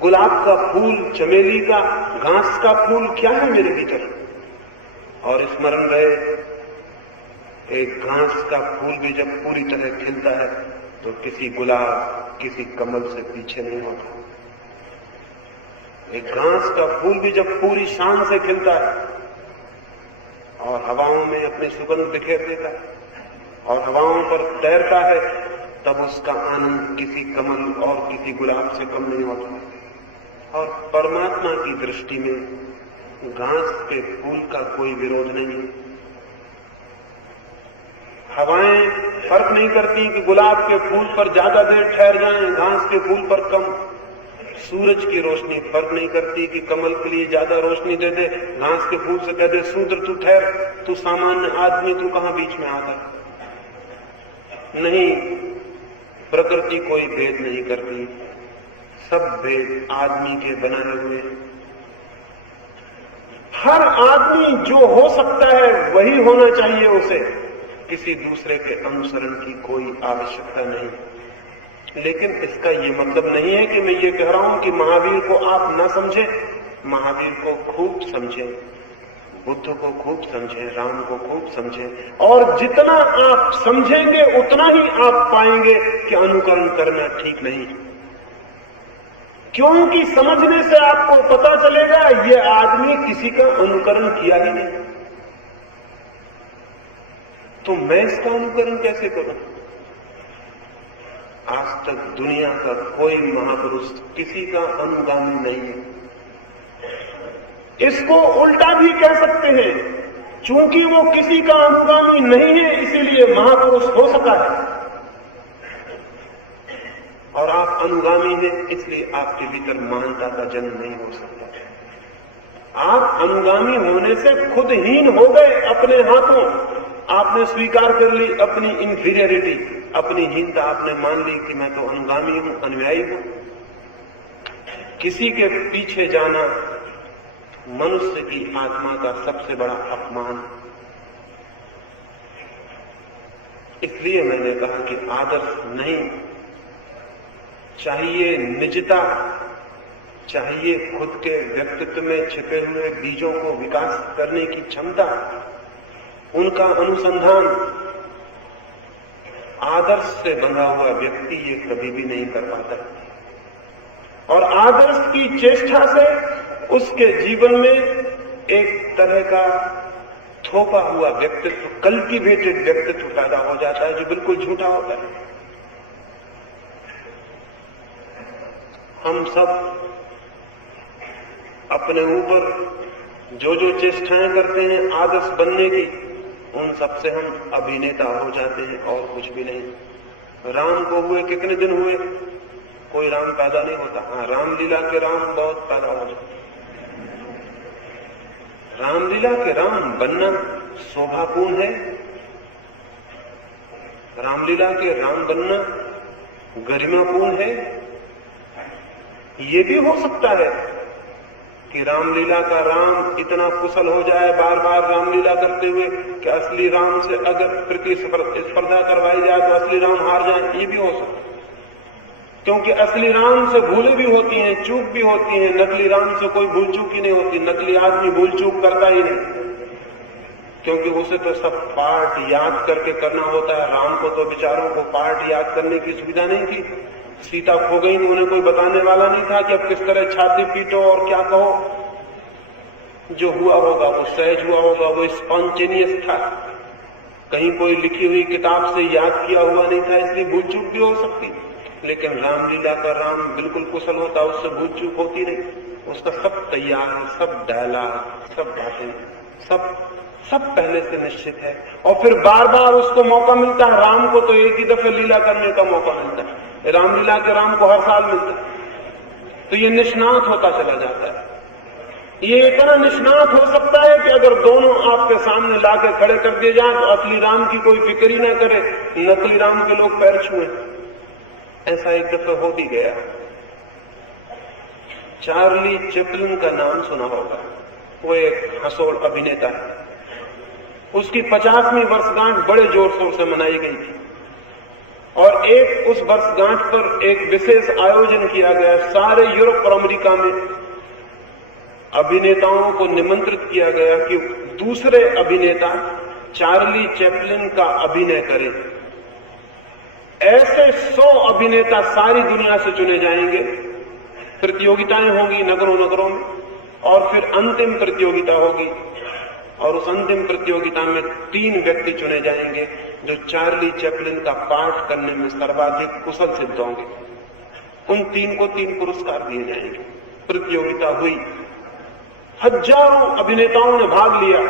गुलाब का फूल, चमेली का, घास का फूल, क्या है मेरे भीतर? और स्मरण रहे, एक घास का फूल भी जब पूरी तरह खिलता है तो किसी गुलाब, किसी कमल से पीछे नहीं होता। एक घास का फूल भी जब पूरी शान से खिलता है और हवाओं में अपनी सुगंध बिखेर देता है और हवाओं पर तैरता है, तब उसका आनंद किसी कमल और किसी गुलाब से कम नहीं होता। और परमात्मा की दृष्टि में घास के फूल का कोई विरोध नहीं। हवाएं फर्क नहीं करती कि गुलाब के फूल पर ज्यादा देर ठहर जाएं, घास के फूल पर कम। सूरज की रोशनी फर्क नहीं करती कि कमल के लिए ज्यादा रोशनी दे दे, घास के फूल से कह दे शूद्र तू ठहर, तू सामान्य आदमी, तू कहां बीच में आता? नहीं, प्रकृति कोई भेद नहीं करती, सब भेद आदमी के बनाए हुए। हर आदमी जो हो सकता है वही होना चाहिए उसे, किसी दूसरे के अनुसरण की कोई आवश्यकता नहीं। लेकिन इसका ये मतलब नहीं है कि मैं ये कह रहा हूं कि महावीर को आप न समझें। महावीर को खूब समझें, बुद्ध को खूब समझें, राम को खूब समझें, और जितना आप समझेंगे उतना ही आप पाएंगे कि अनुकरण करना ठीक नहीं। क्योंकि समझने से आपको पता चलेगा ये आदमी किसी का अनुकरण किया ही नहीं, तो मैं इसका अनुकरण कैसे करूं? आज तक दुनिया का कोई महापुरुष किसी का अनुगामी नहीं है। इसको उल्टा भी कह सकते हैं, चूंकि वो किसी का अनुगामी नहीं है इसीलिए महापुरुष हो सका है, और आप अनुगामी हैं इसलिए आपके भीतर महानता का जन्म नहीं हो सकता। आप अनुगामी होने से खुद हीन हो गए अपने हाथों। आपने स्वीकार कर ली अपनी इंफीरियरिटी, अपनी हीनता आपने मान ली कि मैं तो अनुगामी हूं, अनुयायी हूं। किसी के पीछे जाना मनुष्य की आत्मा का सबसे बड़ा अपमान। इसलिए मैंने कहा कि आदर्श नहीं चाहिए, निजता चाहिए, खुद के व्यक्तित्व में छिपे हुए बीजों को विकास करने की क्षमता, उनका अनुसंधान। आदर्श से बंधा हुआ व्यक्ति ये कभी भी नहीं कर पाता, और आदर्श की चेष्टा से उसके जीवन में एक तरह का थोपा हुआ व्यक्तित्व, कल्टिवेटेड व्यक्तित्व पैदा हो जाता है जो बिल्कुल झूठा होता है। हम सब अपने ऊपर जो जो चेष्टाएं करते हैं आदर्श बनने की, उन सब से हम अभिनेता हो जाते हैं और कुछ भी नहीं। राम को हुए कितने दिन हुए? कोई राम पैदा नहीं होता। हाँ, रामलीला के राम बहुत पैदा हो जाते। रामलीला के राम बनना शोभापूर्ण है, रामलीला के राम बनना गरिमापूर्ण है। ये भी हो सकता है कि रामलीला का राम इतना कुशल हो जाए बार बार रामलीला करते हुए कि असली राम से अगर प्रतिस्पर्धा करवाई जाए तो असली राम हार जाए। ये भी हो सकता है, क्योंकि असली राम से भूलें भी होती हैं, चूक भी होती हैं। नकली राम से कोई भूल चूक ही नहीं होती। नकली आदमी भूल चूक करता ही नहीं, क्योंकि उसे तो सब पाठ याद करके करना होता है। राम को तो बेचारों को पाठ याद करने की सुविधा नहीं थी। सीता खो गई तो उन्हें कोई बताने वाला नहीं था कि अब किस तरह छाती पीटो और क्या कहो। जो हुआ होगा वो सहज हुआ होगा, वो स्पॉन्टेनियस था। कहीं कोई लिखी हुई किताब से याद किया हुआ नहीं था, इसलिए भूल चूक भी हो सकती। लेकिन रामलीला का राम बिल्कुल कुशल होता, उससे भूल चूक होती नहीं। उसका सब तैयार है, सब डायलॉग, सब बातें, सब पहले से निश्चित है। और फिर बार बार उसको मौका मिलता है। राम को तो एक ही दफे लीला करने का मौका मिलता है, रामलीला के राम को हर साल मिलता है। तो ये निष्णात होता चला जाता है। ये इतना निष्णात हो सकता है कि अगर दोनों आपके सामने लाके खड़े कर दिए जाए तो असली राम की कोई फिक्र ही ना करे, नकली राम के लोग पैर छुए। ऐसा एक दफा हो भी गया। चार्ली चैपलिन का नाम सुना होगा। वो एक हंसोड़ अभिनेता है। उसकी 50वीं वर्षगांठ बड़े जोर शोर से मनाई गई थी और एक उस वर्षगांठ पर एक विशेष आयोजन किया गया। सारे यूरोप और अमेरिका में अभिनेताओं को निमंत्रित किया गया कि दूसरे अभिनेता चार्ली चैपलिन का अभिनय करें। ऐसे 100 अभिनेता सारी दुनिया से चुने जाएंगे। प्रतियोगिताएं होंगी नगरों नगरों में और फिर अंतिम प्रतियोगिता होगी और उस अंतिम प्रतियोगिता में 3 व्यक्ति चुने जाएंगे जो चार्ली चैपलिन का पाठ करने में सर्वाधिक कुशल सिद्ध होंगे। उन 3 को 3 पुरस्कार दिए जाएंगे। प्रतियोगिता हुई, हजारों अभिनेताओं ने भाग लिया।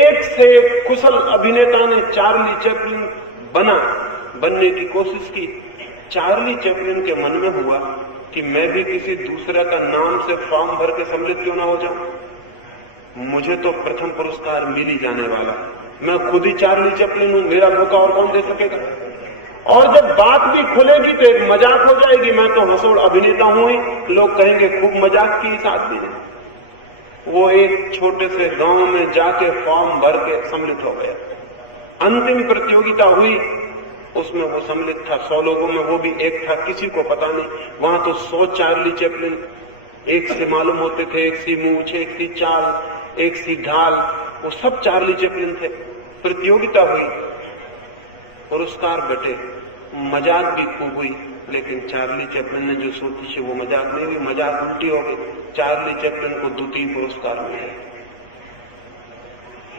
एक से एक कुशल अभिनेता ने चार्ली चैपलिन बनने की कोशिश की। चार्ली चैपलिन के मन में हुआ कि मैं भी किसी दूसरे का नाम से फॉर्म भर के सम्मिलित क्यों ना हो जाऊं। मुझे तो प्रथम पुरस्कार मिल ही जाने वाला, मैं खुद ही चार्ली चैपलिन हूं, मेरा मौका और कौन दे सकेगा। और जब बात भी खुलेगी तो एक मजाक हो जाएगी, मैं तो हंसोड़ अभिनेता हूं ही, लोग कहेंगे खूब मजाक की इस आदमी ने। वो एक छोटे से गांव में जाके फॉर्म भर के सम्मिलित हो गया। अंतिम प्रतियोगिता हुई, उसमें वो सम्मिलित था 100 लोगों में, वो भी एक था, किसी को पता नहीं। वहां तो 100 चार्ली चैपलिन एक से मालूम होते थे, एक सी मूछ, एक सी चाल, एक सी ढाल, वो सब चार्ली चैपलिन थे। प्रतियोगिता हुई, पुरस्कार बटे, मजाक भी खूब हुई, लेकिन चार्ली चैपलिन ने जो सोची थी वो मजाक नहीं हुई, मजाक उल्टी हो गई। चार्ली चैपलिन को 2-3 पुरस्कार मिले।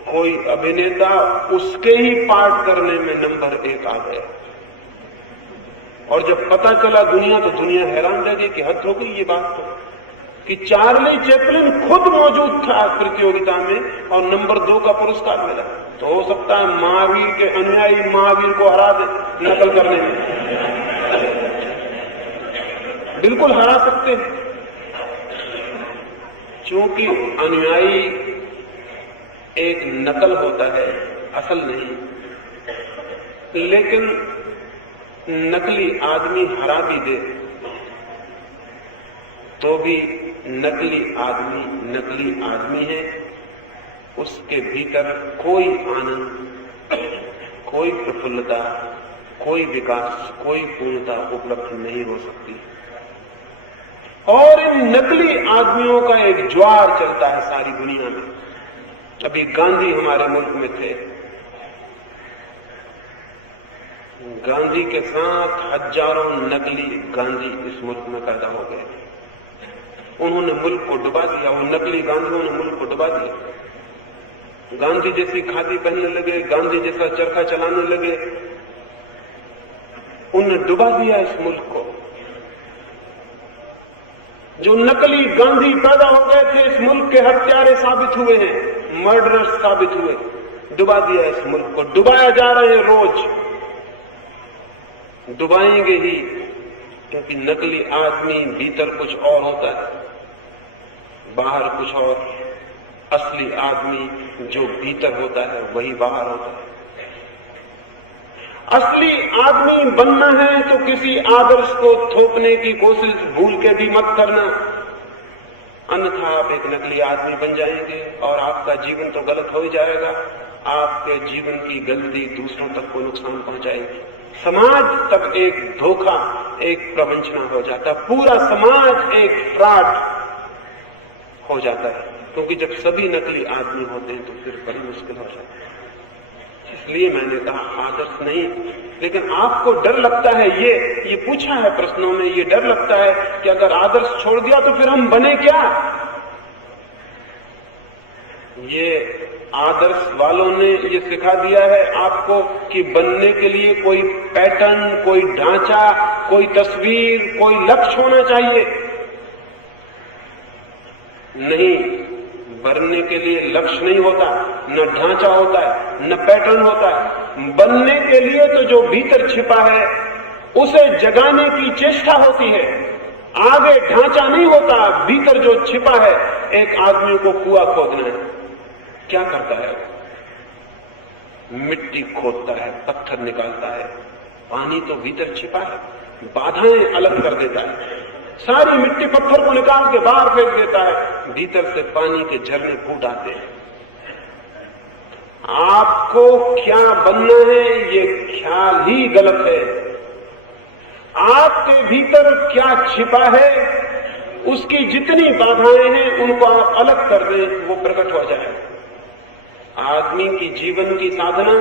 कोई अभिनेता उसके ही पाठ करने में नंबर 1 आ गया और जब पता चला दुनिया, तो दुनिया हैरान रह गई कि हद हो गई ये बात तो, कि चार्ली चैपलिन खुद मौजूद था प्रतियोगिता में और नंबर 2 का पुरस्कार मिला। तो हो सकता है महावीर के अनुयायी महावीर को हरा दे नकल करने में, बिल्कुल हरा सकते हैं, क्योंकि अनुयायी एक नकल होता है, असल नहीं। लेकिन नकली आदमी हरा भी दे तो भी नकली आदमी है। उसके भीतर कोई आनंद, कोई प्रफुल्लता, कोई विकास, कोई पूर्णता उपलब्ध नहीं हो सकती। और इन नकली आदमियों का एक ज्वार चलता है सारी दुनिया में। अभी गांधी हमारे मुल्क में थे, गांधी के साथ हजारों नकली गांधी इस मुल्क में पैदा हो गए। उन्होंने मुल्क को डुबा दिया, वो नकली गांधियों ने मुल्क को डुबा दिया। गांधी जैसी खादी पहनने लगे, गांधी जैसा चरखा चलाने लगे, उन्होंने डुबा दिया इस मुल्क को। जो नकली गांधी पैदा हो गए थे इस मुल्क के हत्यारे साबित हुए हैं, मर्डरर्स साबित हुए, डुबा दिया इस मुल्क को। डुबाया जा रहे हैं, रोज डुबाएंगे ही, क्योंकि नकली आदमी भीतर कुछ और होता है, बाहर कुछ और। असली आदमी जो भीतर होता है वही बाहर होता है। असली आदमी बनना है तो किसी आदर्श को थोपने की कोशिश भूल के भी मत करना, अन्यथा आप एक नकली आदमी बन जाएंगे और आपका जीवन तो गलत हो ही जाएगा। आपके जीवन की गलती दूसरों तक को नुकसान पहुंचाएगी। समाज तक एक धोखा, एक प्रवंचना हो जाता, पूरा समाज एक फ्रॉड हो जाता है, क्योंकि जब सभी नकली आदमी होते हैं तो फिर बड़ी मुश्किल हो जाती है। इसलिए मैंने कहा आदर्श नहीं, लेकिन आपको डर लगता है, ये पूछा है प्रश्नों में, ये डर लगता है कि अगर आदर्श छोड़ दिया तो फिर हम बने क्या। ये आदर्श वालों ने ये सिखा दिया है आपको कि बनने के लिए कोई पैटर्न, कोई ढांचा, कोई तस्वीर, कोई लक्ष्य होना चाहिए। नहीं, बनने के लिए लक्ष्य नहीं होता, न ढांचा होता है, न पैटर्न होता है। बनने के लिए तो जो भीतर छिपा है उसे जगाने की चेष्टा होती है। आगे ढांचा नहीं होता, भीतर जो छिपा है। एक आदमी को कुआं खोदना है, क्या करता है? मिट्टी खोदता है, पत्थर निकालता है, पानी तो भीतर छिपा है, बाधाएं अलग कर देता है, सारी मिट्टी पत्थर को निकाल के बाहर फेंक देता है, भीतर से पानी के झरने फूट आते हैं। आपको क्या बनना है ये ख्याल ही गलत है। आपके भीतर क्या छिपा है उसकी जितनी बाधाएं हैं उनको आप अलग कर दें, वो प्रकट हो जाए। आदमी की जीवन की साधना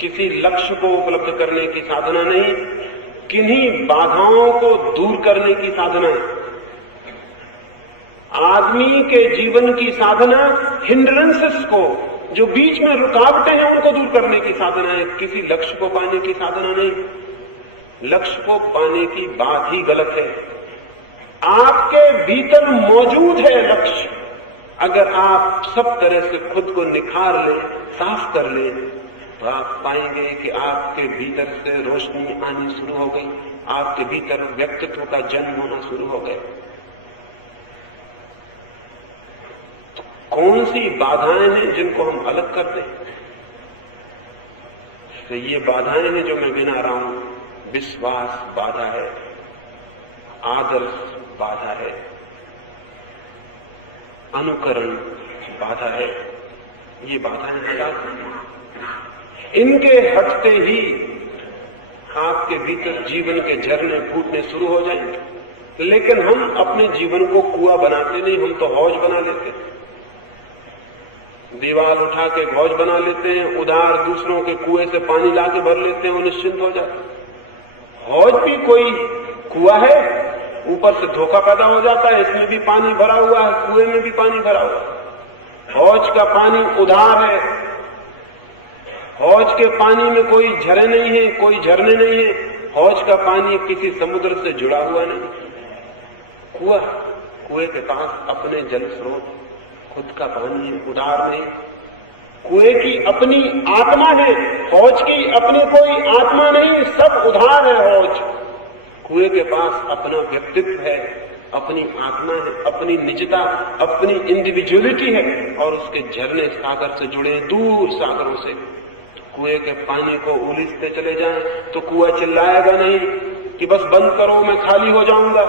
किसी लक्ष्य को उपलब्ध करने की साधना नहीं, किन्हीं बाधाओं को दूर करने की साधना है। आदमी के जीवन की साधना हिंड्रेंसेस को, जो बीच में रुकावटें हैं, उनको दूर करने की साधना है, किसी लक्ष्य को पाने की साधना नहीं। लक्ष्य को पाने की बात ही गलत है। आपके भीतर मौजूद है लक्ष्य। अगर आप सब तरह से खुद को निखार लें, साफ कर लें, तो आप पाएंगे कि आपके भीतर से रोशनी आनी शुरू हो गई, आपके भीतर व्यक्तित्व का जन्म होना शुरू हो गया। तो कौन सी बाधाएं हैं जिनको हम अलग कर दें? तो ये बाधाएं हैं जो मैं गिना रहा हूं। विश्वास बाधा है, आदर्श बाधा है, अनुकरण बाधा है। ये बाधाएं हटा दें। इनके हटते ही आपके भीतर जीवन के झरने फूटने शुरू हो जाएंगे। लेकिन हम अपने जीवन को कुआं बनाते नहीं, हम तो हौज बना लेते हैं। दीवार उठा के हौज बना लेते हैं, उधार दूसरों के कुएं से पानी लाके भर लेते हैं और निश्चिंत हो जाते हैं। हौज भी कोई कुआं है, ऊपर से धोखा पैदा हो जाता है, इसमें भी पानी भरा हुआ है, कुएं में भी पानी भरा हुआ है। हौज का पानी उधार है, हौज के पानी में कोई झरे नहीं है, कोई झरने नहीं है, हौज का पानी किसी समुद्र से जुड़ा हुआ नहीं। कुएं के पास अपने जल स्रोत, खुद का पानी है, उधार नहीं। कुएं की अपनी आत्मा है, हौज की अपनी कोई आत्मा नहीं, सब उधार है। हौज कुएं के पास अपना व्यक्तित्व है, अपनी आत्मा है, अपनी निजता, अपनी इंडिविजुअलिटी है, और उसके झरने सागर से जुड़े, दूर सागरों से। कुएं के पानी को उलीचते चले जाएं तो कुआं चिल्लाएगा नहीं कि बस बंद करो, मैं खाली हो जाऊंगा।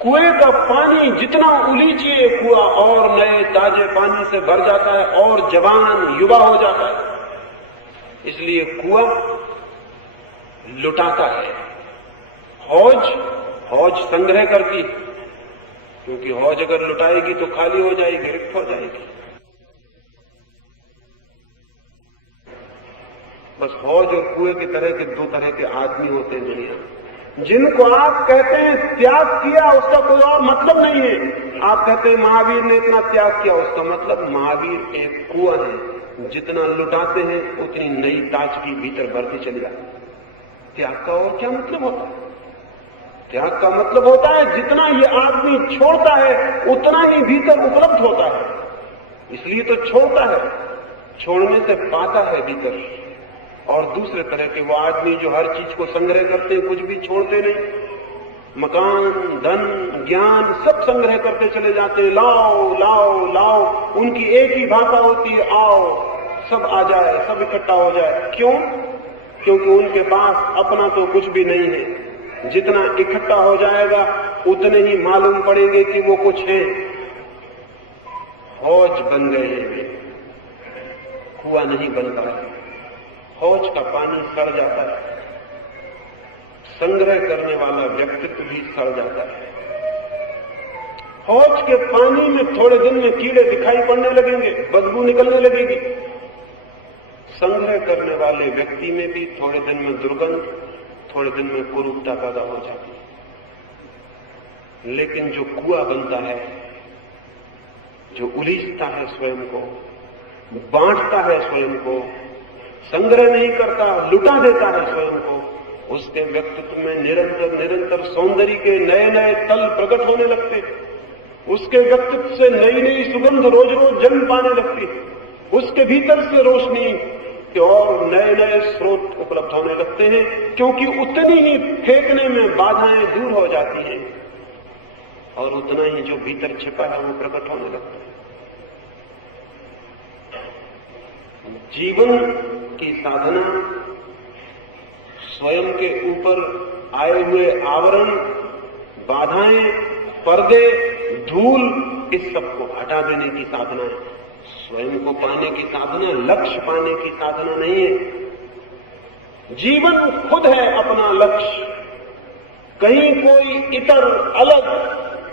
कुएं का पानी जितना उलीचिए, कुआं और नए ताजे पानी से भर जाता है और जवान युवा हो जाता है। इसलिए कुआं लुटाता है, हौज संग्रह करती, क्योंकि हौज अगर लुटाएगी तो खाली हो जाएगी, रिक्त हो जाएगी। बस हौज और कुएं की तरह के दो तरह के आदमी होते हैं दुनिया में। जिनको आप कहते हैं त्याग किया, उसका कोई और मतलब नहीं है। आप कहते हैं महावीर ने इतना त्याग किया, उसका मतलब महावीर एक कुआं है, जितना लुटाते हैं उतनी नई ताजगी भीतर बढ़ती चली जाती है। त्याग का और क्या मतलब होता है? त्याग का मतलब होता है जितना ये आदमी छोड़ता है उतना ही भीतर उपलब्ध होता है। इसलिए तो छोड़ता है, छोड़ने से पाता है भीतर। और दूसरे तरह के वो आदमी जो हर चीज को संग्रह करते हैं, कुछ भी छोड़ते नहीं, मकान, धन, ज्ञान सब संग्रह करते चले जाते हैं, लाओ लाओ लाओ। उनकी एक ही भाषा होती है, आओ सब आ जाए, सब इकट्ठा हो जाए। क्यों? क्योंकि उनके पास अपना तो कुछ भी नहीं है। जितना इकट्ठा हो जाएगा उतने ही मालूम पड़ेंगे कि वो कुछ है। हौज बन गए हैं वे, कुआं नहीं बनता है। हौज का पानी सड़ जाता है, संग्रह करने वाला व्यक्तित्व भी सड़ जाता है। हौज के पानी में थोड़े दिन में कीड़े दिखाई पड़ने लगेंगे, बदबू निकलने लगेगी। संग्रह करने वाले व्यक्ति में भी थोड़े दिन में दुर्गंध, थोड़े दिन में कुरूपता पैदा हो जाती है। लेकिन जो कुआं बनता है, जो उलीझता है स्वयं को, बांटता है स्वयं को, संग्रह नहीं करता, लुटा देता है स्वयं को, उसके व्यक्तित्व में निरंतर निरंतर सौंदर्य के नए नए तल प्रकट होने लगते। उसके व्यक्तित्व से नई नई सुगंध रोज रोज जन्म पाने लगती। उसके भीतर से रोशनी के और नए नए स्रोत उपलब्ध होने लगते हैं, क्योंकि उतनी ही फेंकने में बाधाएं दूर हो जाती हैं और उतना ही जो भीतर छिपा है वो प्रकट होने लगता है। जीवन की साधना स्वयं के ऊपर आए हुए आवरण, बाधाएं, पर्दे, धूल, इस सबको हटा देने की साधना है। स्वयं को पाने की साधना, लक्ष्य पाने की साधना नहीं है। जीवन खुद है अपना लक्ष्य, कहीं कोई इतर अलग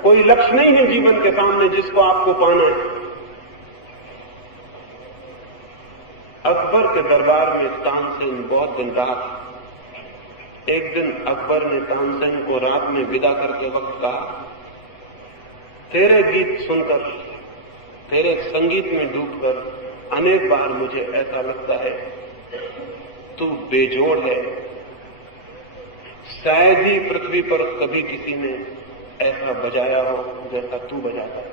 कोई लक्ष्य नहीं है जीवन के सामने जिसको आपको पाना है। अकबर के दरबार में तानसेन बहुत दिन रहा। एक दिन अकबर ने तानसेन को रात में विदा करते वक्त कहा, तेरे गीत सुनकर, तेरे संगीत में डूबकर अनेक बार मुझे ऐसा लगता है तू बेजोड़ है। शायद ही पृथ्वी पर कभी किसी ने ऐसा बजाया हो जैसा तू बजाता है।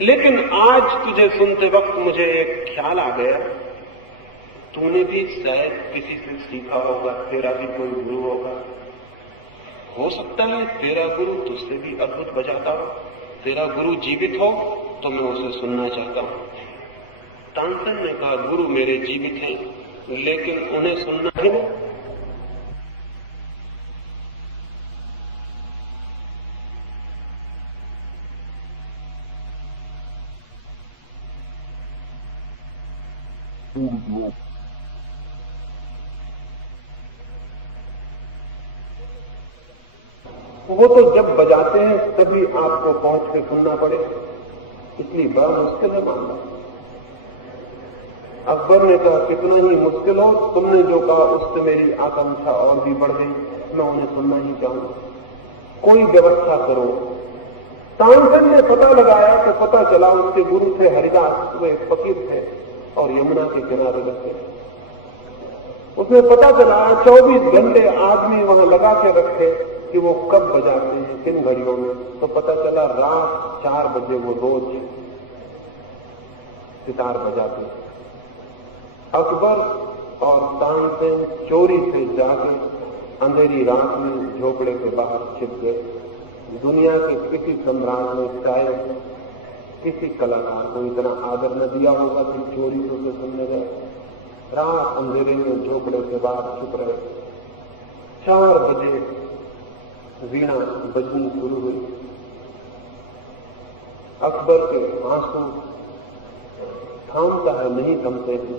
लेकिन आज तुझे सुनते वक्त मुझे एक ख्याल आ गया, तूने भी शायद किसी से सीखा होगा, तेरा भी कोई गुरु होगा। हो सकता है तेरा गुरु तुझसे भी अद्भुत बजाता हो। तेरा गुरु जीवित हो तो मैं उसे सुनना चाहता हूं। तानसेन ने कहा, गुरु मेरे जीवित हैं, लेकिन उन्हें सुनना है। वो तो जब बजाते हैं तभी आपको पहुंच के सुनना पड़े, इसलिए बड़ा मुश्किल है मानना। अकबर ने कहा, कितना ही मुश्किल हो, तुमने जो कहा उससे मेरी आकांक्षा और भी बढ़ गई, मैं उन्हें सुनना ही चाहूंगा, कोई व्यवस्था करो। तानसेन ने पता लगाया तो पता चला उसके गुरु थे हरिदास, वे फकीर थे और यमुना के किनारे रहते। उसने पता चला 24 घंटे आदमी वहां लगा के रखे कि वो कब बजाते हैं, किन घड़ियों में। तो पता चला रात 4 बजे वो रोज सितार बजाते। अकबर और तानसेन चोरी से जाके अंधेरी रात में झोपड़े के बाहर छिप गए। दुनिया के किसी सम्राट ने शायद किसी कलाकार को इतना आदर न दिया होगा कि चोरी से उसे सुनने गए। रात अंधेरे में झोपड़े के बाहर छुप रहे। 4 बजे वीणा बजनी शुरू हुई। अकबर के आंसू थामता है, नहीं थमते हैं।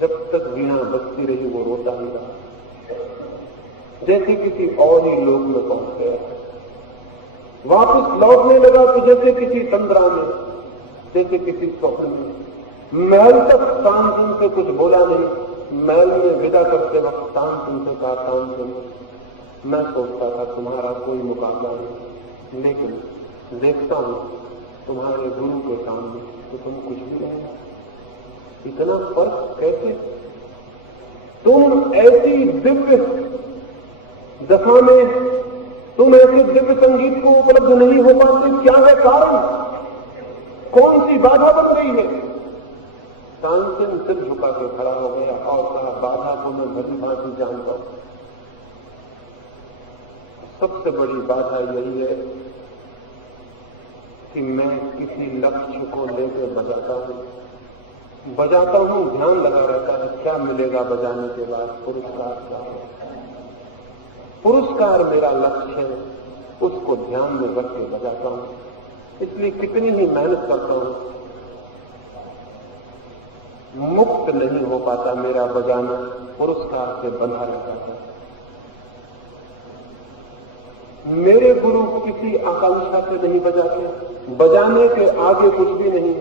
जब तक वीणा बजती रही वो रोता ही रहा, जैसे किसी और ही लोक में पहुंच गया। वापस लौटने लगा तो जैसे किसी तंद्रा में, जैसे किसी स्वप्न में। महल तक तानसेन से कुछ बोला नहीं। महल में विदा करते वक्त तानसेन से कहा, तानसेन मैं सोचता था तुम्हारा कोई मुकाबला नहीं, लेकिन देखता हूं तुम्हारे गुरु के सामने तो तुम कुछ भी नहीं। इतना फर्क कैसे? तुम ऐसी दिव्य दशा में, तुम ऐसे दिव्य संगीत को उपलब्ध नहीं हो पाते, क्या है कारण? कौन सी बाधा बन गई है? तानसेन सिर झुका के खड़ा हो गया और कहा, बाधा को मैं भली भांति जानता हूं। सबसे बड़ी बाधा यही है कि मैं किसी लक्ष्य को लेकर बजाता हूं, ध्यान लगा रहता है क्या मिलेगा बजाने के बाद, पुरस्कार क्या है। पुरस्कार मेरा लक्ष्य है, उसको ध्यान में रख के बजाता हूं। इसलिए कितनी ही मेहनत करता हूं, मुक्त नहीं हो पाता मेरा बजाना, पुरस्कार से बंधा रह जाता है। मेरे गुरु किसी आकांक्षा से नहीं बजाते, बजाने के आगे कुछ भी नहीं,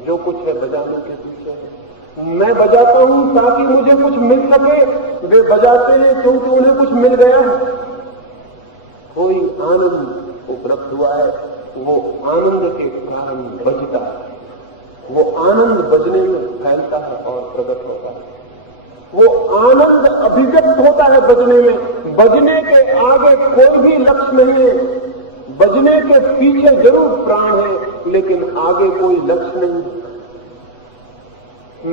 जो कुछ है बजाने के पीछे है। मैं बजाता हूं ताकि मुझे कुछ मिल सके, वे बजाते हैं क्योंकि उन्हें कुछ मिल गया है, कोई आनंद उपलब्ध हुआ है, वो आनंद के कारण बजता है, वो आनंद बजने में फैलता है और प्रकट होता है, वो आनंद अभिव्यक्त होता है बजने में। बजने के आगे कोई भी लक्ष्य नहीं है, बजने के पीछे जरूर प्राण है लेकिन आगे कोई लक्ष्य नहीं।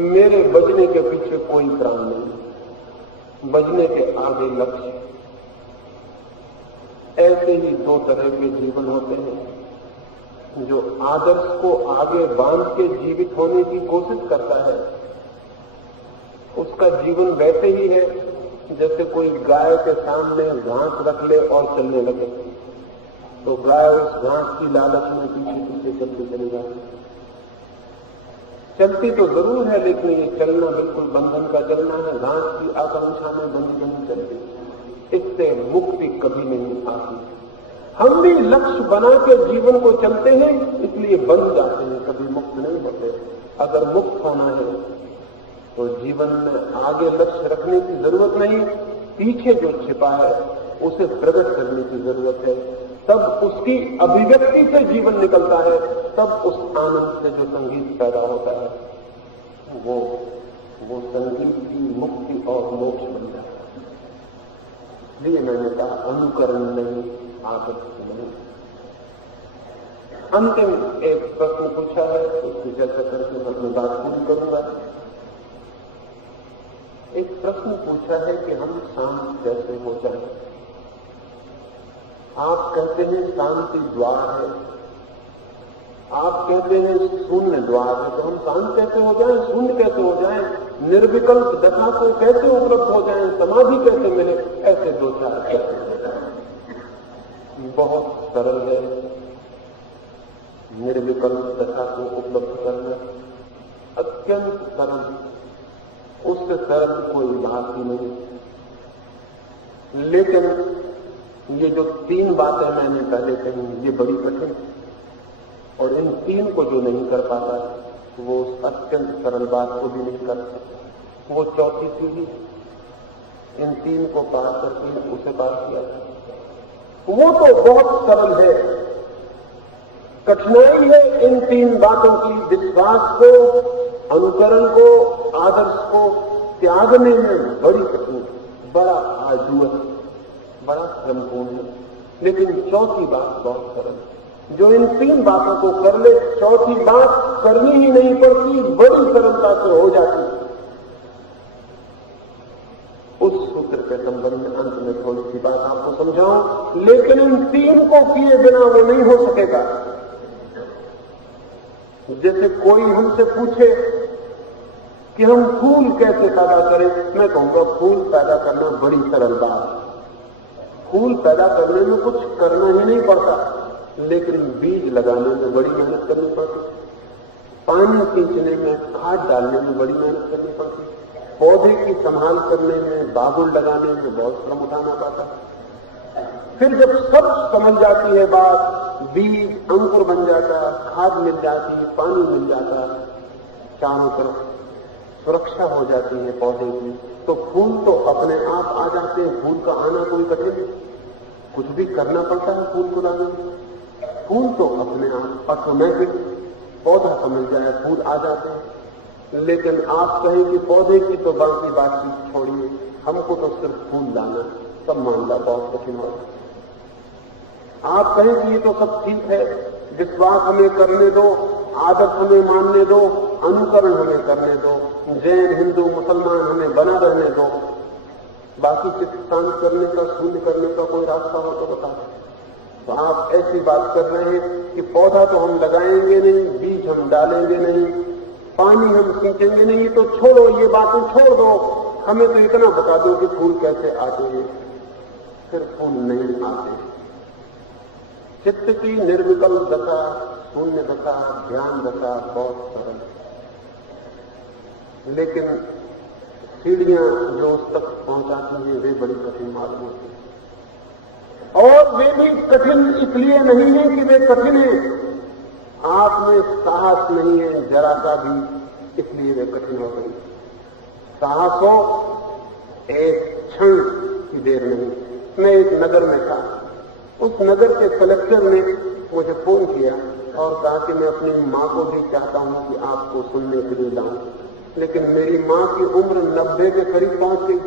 मेरे बजने के पीछे कोई प्राण नहीं, बजने के आगे लक्ष्य। ऐसे ही दो तरह के जीवन होते हैं, जो आदर्श को आगे बांध के जीवित होने की कोशिश करता है, उसका जीवन वैसे ही है जैसे कोई गाय के सामने घास रख ले और चलने लगे, तो गाय उस घास की लालच में पीछे पीछे चलती चली जाती। चलती तो जरूर है लेकिन ये चलना बिल्कुल बंधन का चलना है, घास की आकांक्षा में बंधी नहीं चलती, इससे मुक्ति कभी नहीं आती। हम भी लक्ष्य बना के जीवन को चलते हैं इसलिए बंध जाते हैं, कभी मुक्त नहीं होते। अगर मुक्त होना है तो जीवन में आगे लक्ष्य रखने की जरूरत नहीं, पीछे जो छिपा है उसे प्रकट करने की जरूरत है। तब उसकी अभिव्यक्ति से जीवन निकलता है, तब उस आनंद से जो संगीत पैदा होता है वो संगीत की मुक्ति और मोक्ष बन जाता है। इसलिए मैंने कहा अनुकरण नहीं, आदर्श नहीं। अंतिम एक प्रश्न पूछा है, उसकी चर्चा करके मैं अपनी बात पूरी करूंगा। एक प्रश्न पूछा है कि हम शांत कैसे हो जाएं। आप कहते हैं शांति द्वार है, आप कहते हैं शून्य द्वार है, तो हम शांत कैसे हो जाएं, शून्य कैसे हो जाएं, निर्विकल्प दशा को कैसे उपलब्ध हो जाएं, समाधि कैसे मिले, ऐसे दो चार बहुत सरल है निर्विकल्प दशा को उपलब्ध करना, अत्यंत सरल, उससे सरल कोई बात ही नहीं। लेकिन ये जो तीन बातें मैंने पहले कही ये बड़ी कठिन, और इन तीन को जो नहीं कर पाता वो उस अत्यंत सरल बात को भी नहीं कर सकता। वो चौथी सीढ़ी, इन तीन को पार करके उसे पार किया, वो तो बहुत सरल है। कठिनाई है इन तीन बातों की, विश्वास को, अनुकरण को, आदर्श को त्यागने में बड़ी कठिन, बड़ा आजुअस, बड़ा श्रमपूर्ण है। लेकिन चौथी बात बहुत सरल, जो इन तीन बातों को कर ले, चौथी बात करनी ही नहीं पड़ती, बड़ी सरलता से हो जाती। उस सूत्र के संबंध में अंत में थोड़ी सी बात आपको समझाऊं, लेकिन इन तीन को किए बिना वो नहीं हो सकेगा। जैसे कोई हमसे पूछे कि हम फूल कैसे पैदा करें, मैं कहूंगा फूल पैदा करना बड़ी सरल बात। फूल पैदा करने में कुछ करना ही नहीं पड़ता, लेकिन बीज लगाने में बड़ी मेहनत करनी पड़ती, पानी सींचने में, खाद डालने में बड़ी मेहनत करनी पड़ती, पौधे की संभाल करने में, बागुल लगाने में बहुत श्रम उठाना पड़ता। फिर जब सब समझ जाती है बात, बीज अंकुर बन जाता, खाद मिल जाती, पानी मिल जाता, चारों तरफ सुरक्षा हो जाती है पौधे की, तो फूल तो अपने आप आ जाते हैं। फूल का आना कोई कठिन नहीं, कुछ भी करना पड़ता है फूल को लाने में। फूल तो अपने आप ऑटोमेटिक, पौधा तो मिल जाए, फूल आ जाते हैं। लेकिन आप कहें कि पौधे की तो बाकी बातचीत छोड़िए, हमको तो सिर्फ फूल लाना, सब मामला बहुत कठिन होगा। आप कहें कि ये तो सब ठीक है, विश्वास हमें करने दो, आदत हमें मानने दो, अनुकरण हमें करने दो, जैन हिंदू मुसलमान हमें बना रहने दो, बाकी चित्त शांत करने का, शून्य करने का कोई रास्ता हो तो बता। तो आप ऐसी बात कर रहे हैं कि पौधा तो हम लगाएंगे नहीं, बीज हम डालेंगे नहीं, पानी हम सींचेंगे नहीं, तो छोड़ो ये बातें, छोड़ दो, हमें तो इतना बता दो कि फूल कैसे आते हैं। फिर फूल नहीं आते। चित्त की निर्विकल दशा, शून्य दशा, ध्यान दशा बहुत सरल, लेकिन सीढ़ियां जो उस तक पहुंचाती हैं वे बड़ी कठिन मालूम होती हैं। और वे भी कठिन इसलिए नहीं है कि वे कठिन है, आप में साहस नहीं है जरा सा भी, इसलिए वे कठिन हो गई। साहस हो एक क्षण की देर नहीं। मैं एक नगर में था, उस नगर के कलेक्टर ने मुझे फोन किया और कहा कि मैं अपनी मां को भी चाहता हूं कि आपको सुनने के लिए लाऊं, लेकिन मेरी मां की उम्र 90 के करीब पहुंच गई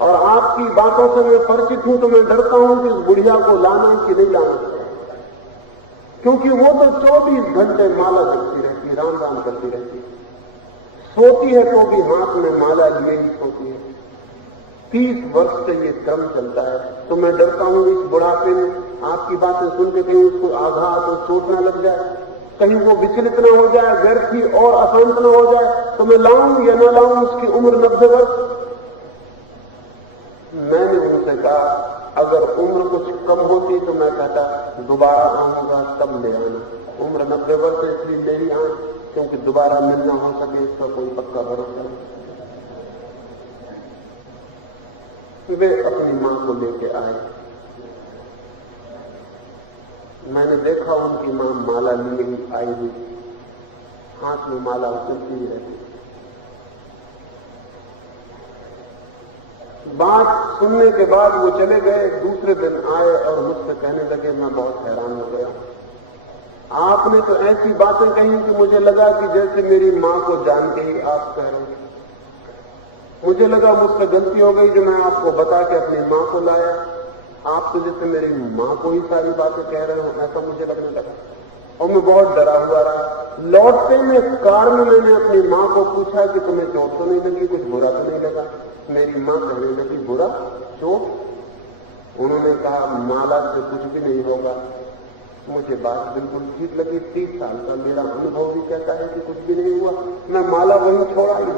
और आपकी बातों से मैं परिचित हूं, तो मैं डरता हूं कि इस बुढ़िया को लाना कि नहीं लाना, क्योंकि वो तो 24 घंटे माला जपती रहती, राम राम करती रहती, सोती है तो भी हाथ में माला लिए ही सोती है। 30 वर्ष से ये क्रम चलता है। तो मैं डरता हूं इस बुढ़ापे में आपकी बातें सुन के कहीं उसको आघात और चोट न लग जाए, कहीं वो विचलित न हो जाए, व्यर्थी और अशांत न हो जाए, तो मैं लाऊं या न लाऊं, उसकी उम्र 90 वर्ष। मैंने उनसे कहा अगर उम्र कुछ कम होती तो मैं कहता दोबारा आऊंगा तब ले आना, उम्र 90 वर्ष है इसलिए मेरी आऊं, क्योंकि दोबारा मिलना हो सके इसका कोई पक्का भरोसा नहीं। वे अपनी मां को लेके आए। मैंने देखा उनकी मां माला लिए ही आई हुई, हाथ में माला उचलती ही रहती। बात सुनने के बाद वो चले गए। दूसरे दिन आए और मुझसे कहने लगे मैं बहुत हैरान हो गया, आपने तो ऐसी बातें कही कि मुझे लगा कि जैसे मेरी मां को जान के ही आप कह रहे हैं। मुझे लगा मुझसे गलती हो गई जो मैं आपको बता के अपनी मां को लाया, आप तो जैसे मेरी मां को ही सारी बातें कह रहे हो, ऐसा मुझे लगने लगा और मैं बहुत डरा हुआ रहा। लौटते में कार में मैंने अपनी मां को पूछा कि तुम्हें चोट तो नहीं लगी, कुछ बुरा तो नहीं लगा? मेरी मां कहने लगी बुरा? चोट? उन्होंने कहा माला से कुछ भी नहीं होगा। मुझे बात बिल्कुल ठीक लगी। 30 साल का मेरा अनुभव भी कहता है कि कुछ भी नहीं हुआ, मैं माला वहीं छोड़ आई।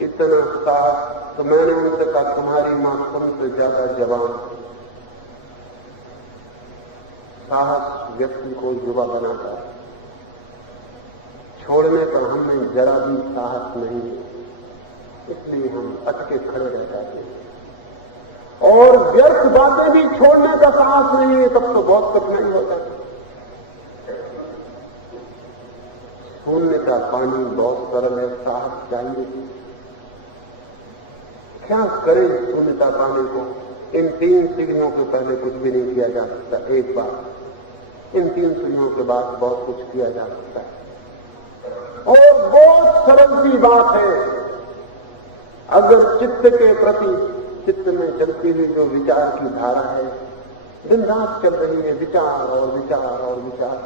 इतना साहस। तो मैंने उनसे कहा तुम्हारी मां तुमसे ज्यादा जवान। साहस व्यक्ति को युवा बनाता है, छोड़ने पर हमें जरा भी साहस नहीं है, इसलिए हम अटके खड़े रह जाते हैं। और व्यर्थ बातें भी छोड़ने का साहस नहीं है, तब तो बहुत कठिनाई हो जाती है। शून्य का पानी बहुत सरल है, साहस चाहिए। क्या करें शून्यता पाने को? इन 3 सीढ़ियों के पहले कुछ भी नहीं किया जा सकता। एक बार इन 3 सीढ़ियों के बाद बहुत कुछ किया जा सकता है। और बहुत सरल सी बात है, अगर चित्त के प्रति, चित्त में चलती हुई जो विचार की धारा है, दिन रात चल रही है, विचार और विचार और विचार,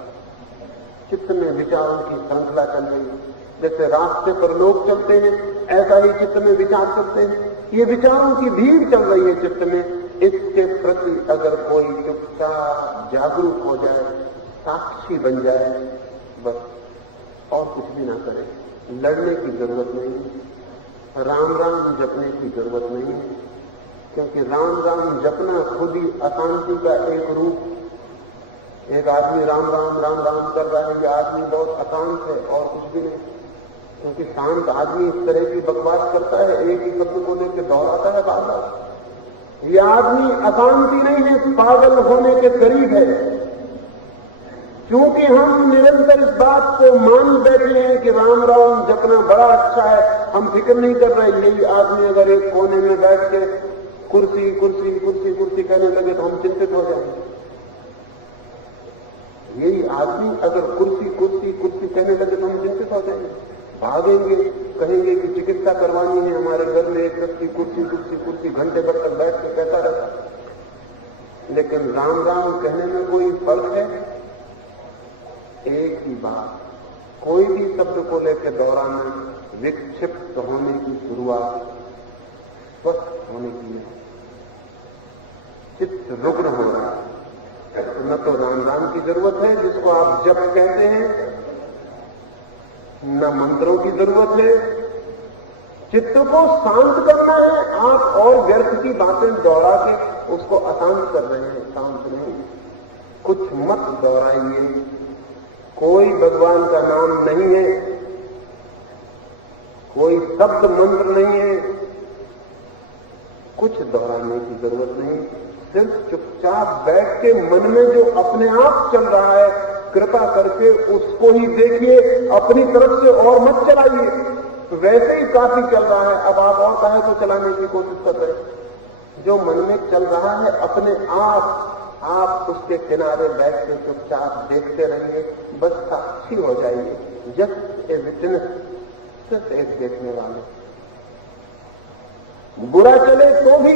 चित्त में विचारों की श्रृंखला चल रही है। जैसे रास्ते पर लोग चलते हैं, ऐसा ही चित्त में विचार चलते हैं। ये विचारों की भीड़ चल रही है चित्त में। इसके प्रति अगर कोई चुपचाप जागरूक हो जाए, साक्षी बन जाए, बस और कुछ भी ना करे। लड़ने की जरूरत नहीं, राम राम जपने की जरूरत नहीं, क्योंकि राम राम जपना खुद ही अशांति का एक रूप। एक आदमी राम राम राम राम कर रहा है, यह आदमी बहुत अशांत है और कुछ भी नहीं, क्योंकि शांत आदमी इस तरह की बकवास करता है, एक ही शब्द को लेकर दोहराता है बार बार। यह आदमी अशांति नहीं है, पागल होने के करीब है, क्योंकि हम निरंतर इस बात को मान बैठे हैं कि राम राम जपना बड़ा अच्छा है। हम फिक्र नहीं कर रहे। यही आदमी अगर एक कोने में बैठ के कुर्सी कुर्सी कुर्सी कुर्सी कहने लगे तो हम चिंतित हो जाएंगे। यही आदमी अगर कुर्सी कुर्सी कुर्सी कहने लगे तो हम चिंतित हो जाएंगे, भागेंगे, कहेंगे कि चिकित्सा करवानी है। हमारे घर में एक व्यक्ति कुर्सी कुर्सी कुर्सी घंटे भर तक बैठ के कहता रहता। लेकिन राम राम कहने में कोई फर्क है? एक ही बात, कोई भी शब्द को लेकर दोहराना विक्षिप्त होने की शुरुआत, स्वस्थ होने की है। चित्त रुग्ण हो रहा है, न तो राम राम की जरूरत है जिसको आप जप कहते हैं, न मंत्रों की जरूरत है। चित्त को शांत करना है, आप और व्यर्थ की बातें दोहरा के उसको अशांत कर रहे हैं। शांत नहीं, कुछ मत दोहराइए। कोई भगवान का नाम नहीं है, कोई शब्द मंत्र नहीं है, कुछ दोहराने की जरूरत नहीं। सिर्फ चुपचाप बैठ के मन में जो अपने आप चल रहा है, कृपा करके उसको ही देखिए, अपनी तरफ से और मत चलाइए। वैसे ही काफी चल रहा है, अब आप और काहे को चलाने की कोशिश कर रहे हैं। जो मन में चल रहा है अपने आप उसके किनारे बैठ के चुपचाप देखते रहिए, बस साक्षी हो जाइए। जस्ट ए विटनेस, सिर्फ एक देखने वाले। बुरा चले तो भी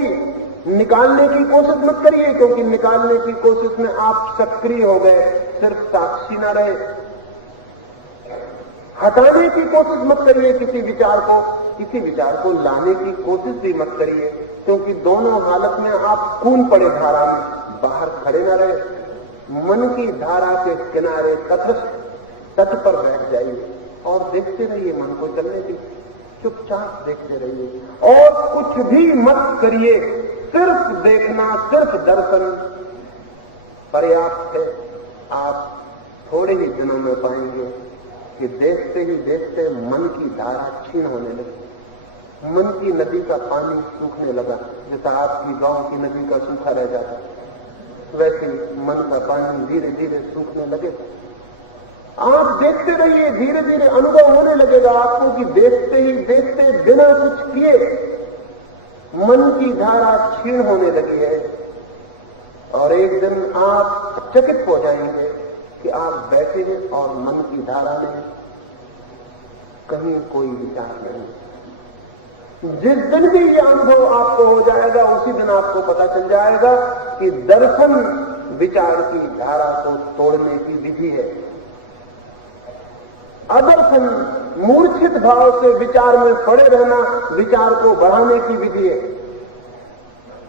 निकालने की कोशिश मत करिए, क्योंकि निकालने की कोशिश में आप सक्रिय हो गए, सिर्फ साक्षी ना रहे। हटाने की कोशिश मत करिए किसी विचार को लाने की कोशिश भी मत करिए, क्योंकि दोनों हालत में आप कूद पड़े धारा में, बाहर खड़े न रहे। मन की धारा के किनारे तट पर बैठ जाइए और देखते रहिए, मन को चलने दीजिए, चुपचाप देखते रहिए और कुछ भी मत करिए। सिर्फ देखना, सिर्फ दर्शन पर्याप्त है। आप थोड़े ही दिनों में पाएंगे कि देखते ही देखते मन की धारा क्षीण होने लगी। मन की नदी का पानी सूखने लगा, जैसा आपकी गांव की नदी का सूखा रह जाता, वैसे ही मन का पानी धीरे धीरे सूखने लगेगा। आप देखते रहिए, धीरे धीरे अनुभव होने लगेगा आपको कि देखते ही देखते बिना कुछ किए मन की धारा क्षीण होने लगी है। और एक दिन आप चकित हो जाएंगे कि आप बैठे हैं और मन की धारा में कहीं कोई विचार नहीं। जिस दिन भी ये अनुभव आपको हो जाएगा, उसी दिन आपको पता चल जाएगा कि दर्शन विचार की धारा को तोड़ने की विधि है। अदर्शन मूर्छित भाव से विचार में पड़े रहना विचार को बढ़ाने की विधि है।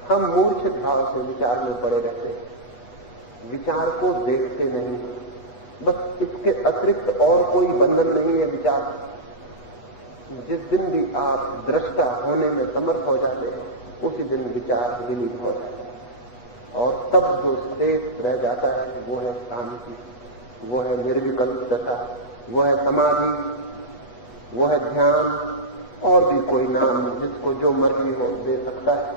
हम मूर्छित भाव से विचार में पड़े रहते हैं, विचार को देखते नहीं। बस इसके अतिरिक्त और कोई बंधन नहीं है विचार। जिस दिन भी आप दृष्टा होने में समर्थ हो जाते हैं, उसी दिन विचार विलीन हो जाता है। और तब जो शेष रह जाता है वो है शांति, वो है निर्विकल्प दशा, वो है समाधि, वो है ध्यान, और भी कोई नाम जिसको जो मर्जी हो दे सकता है।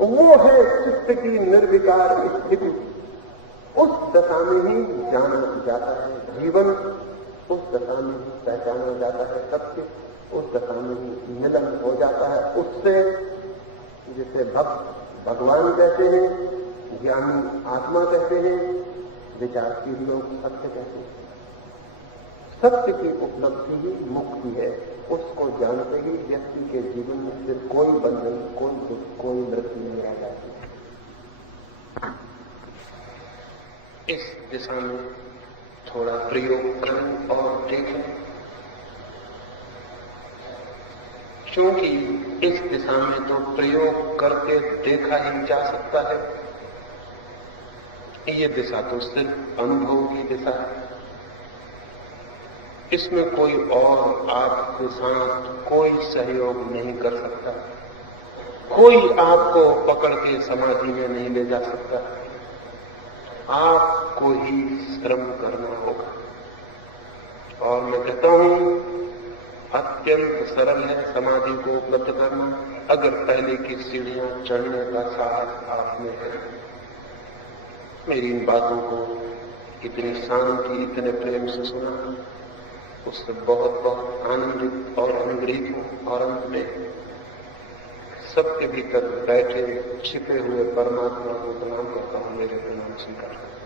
वो है चित्त की निर्विकार स्थिति। उस दशा में ही जाना जाता है जीवन, उस दशा में ही पहचाना जाता है सत्य, उस दशा में ही मिलन हो जाता है उससे जिसे भक्त भगवान कहते हैं, ज्ञानी आत्मा कहते हैं, विचारशील लोग सत्य कहते हैं। सत्य की उपलब्धि ही मुक्ति है। उसको जानते ही व्यक्ति के जीवन में फिर कोई बंधन, कोई दुख, कोई मृत्यु नहीं रह जाती। इस दिशा में थोड़ा प्रयोग करें और देखें, क्योंकि इस दिशा में तो प्रयोग करके देखा ही जा सकता है। ये दिशा तो सिर्फ अनुभव की दिशा है। इसमें कोई और आपके साथ कोई सहयोग नहीं कर सकता, कोई आपको पकड़ के समाधि में नहीं ले जा सकता। आपको ही श्रम करना होगा। और मैं कहता हूं अत्यंत सरल है समाधि को उपलब्ध करना, अगर पहले की सीढ़ियां चढ़ने का साहस आप में है। मेरी इन बातों को इतनी शांति, इतने प्रेम से सुना, उससे बहुत बहुत आनंदित और अनुग्रहित हूं। और अंत में सबके भीतर बैठे छिपे हुए परमात्मा को प्रणाम करता हूं। मेरे प्रणाम स्वीकार करें।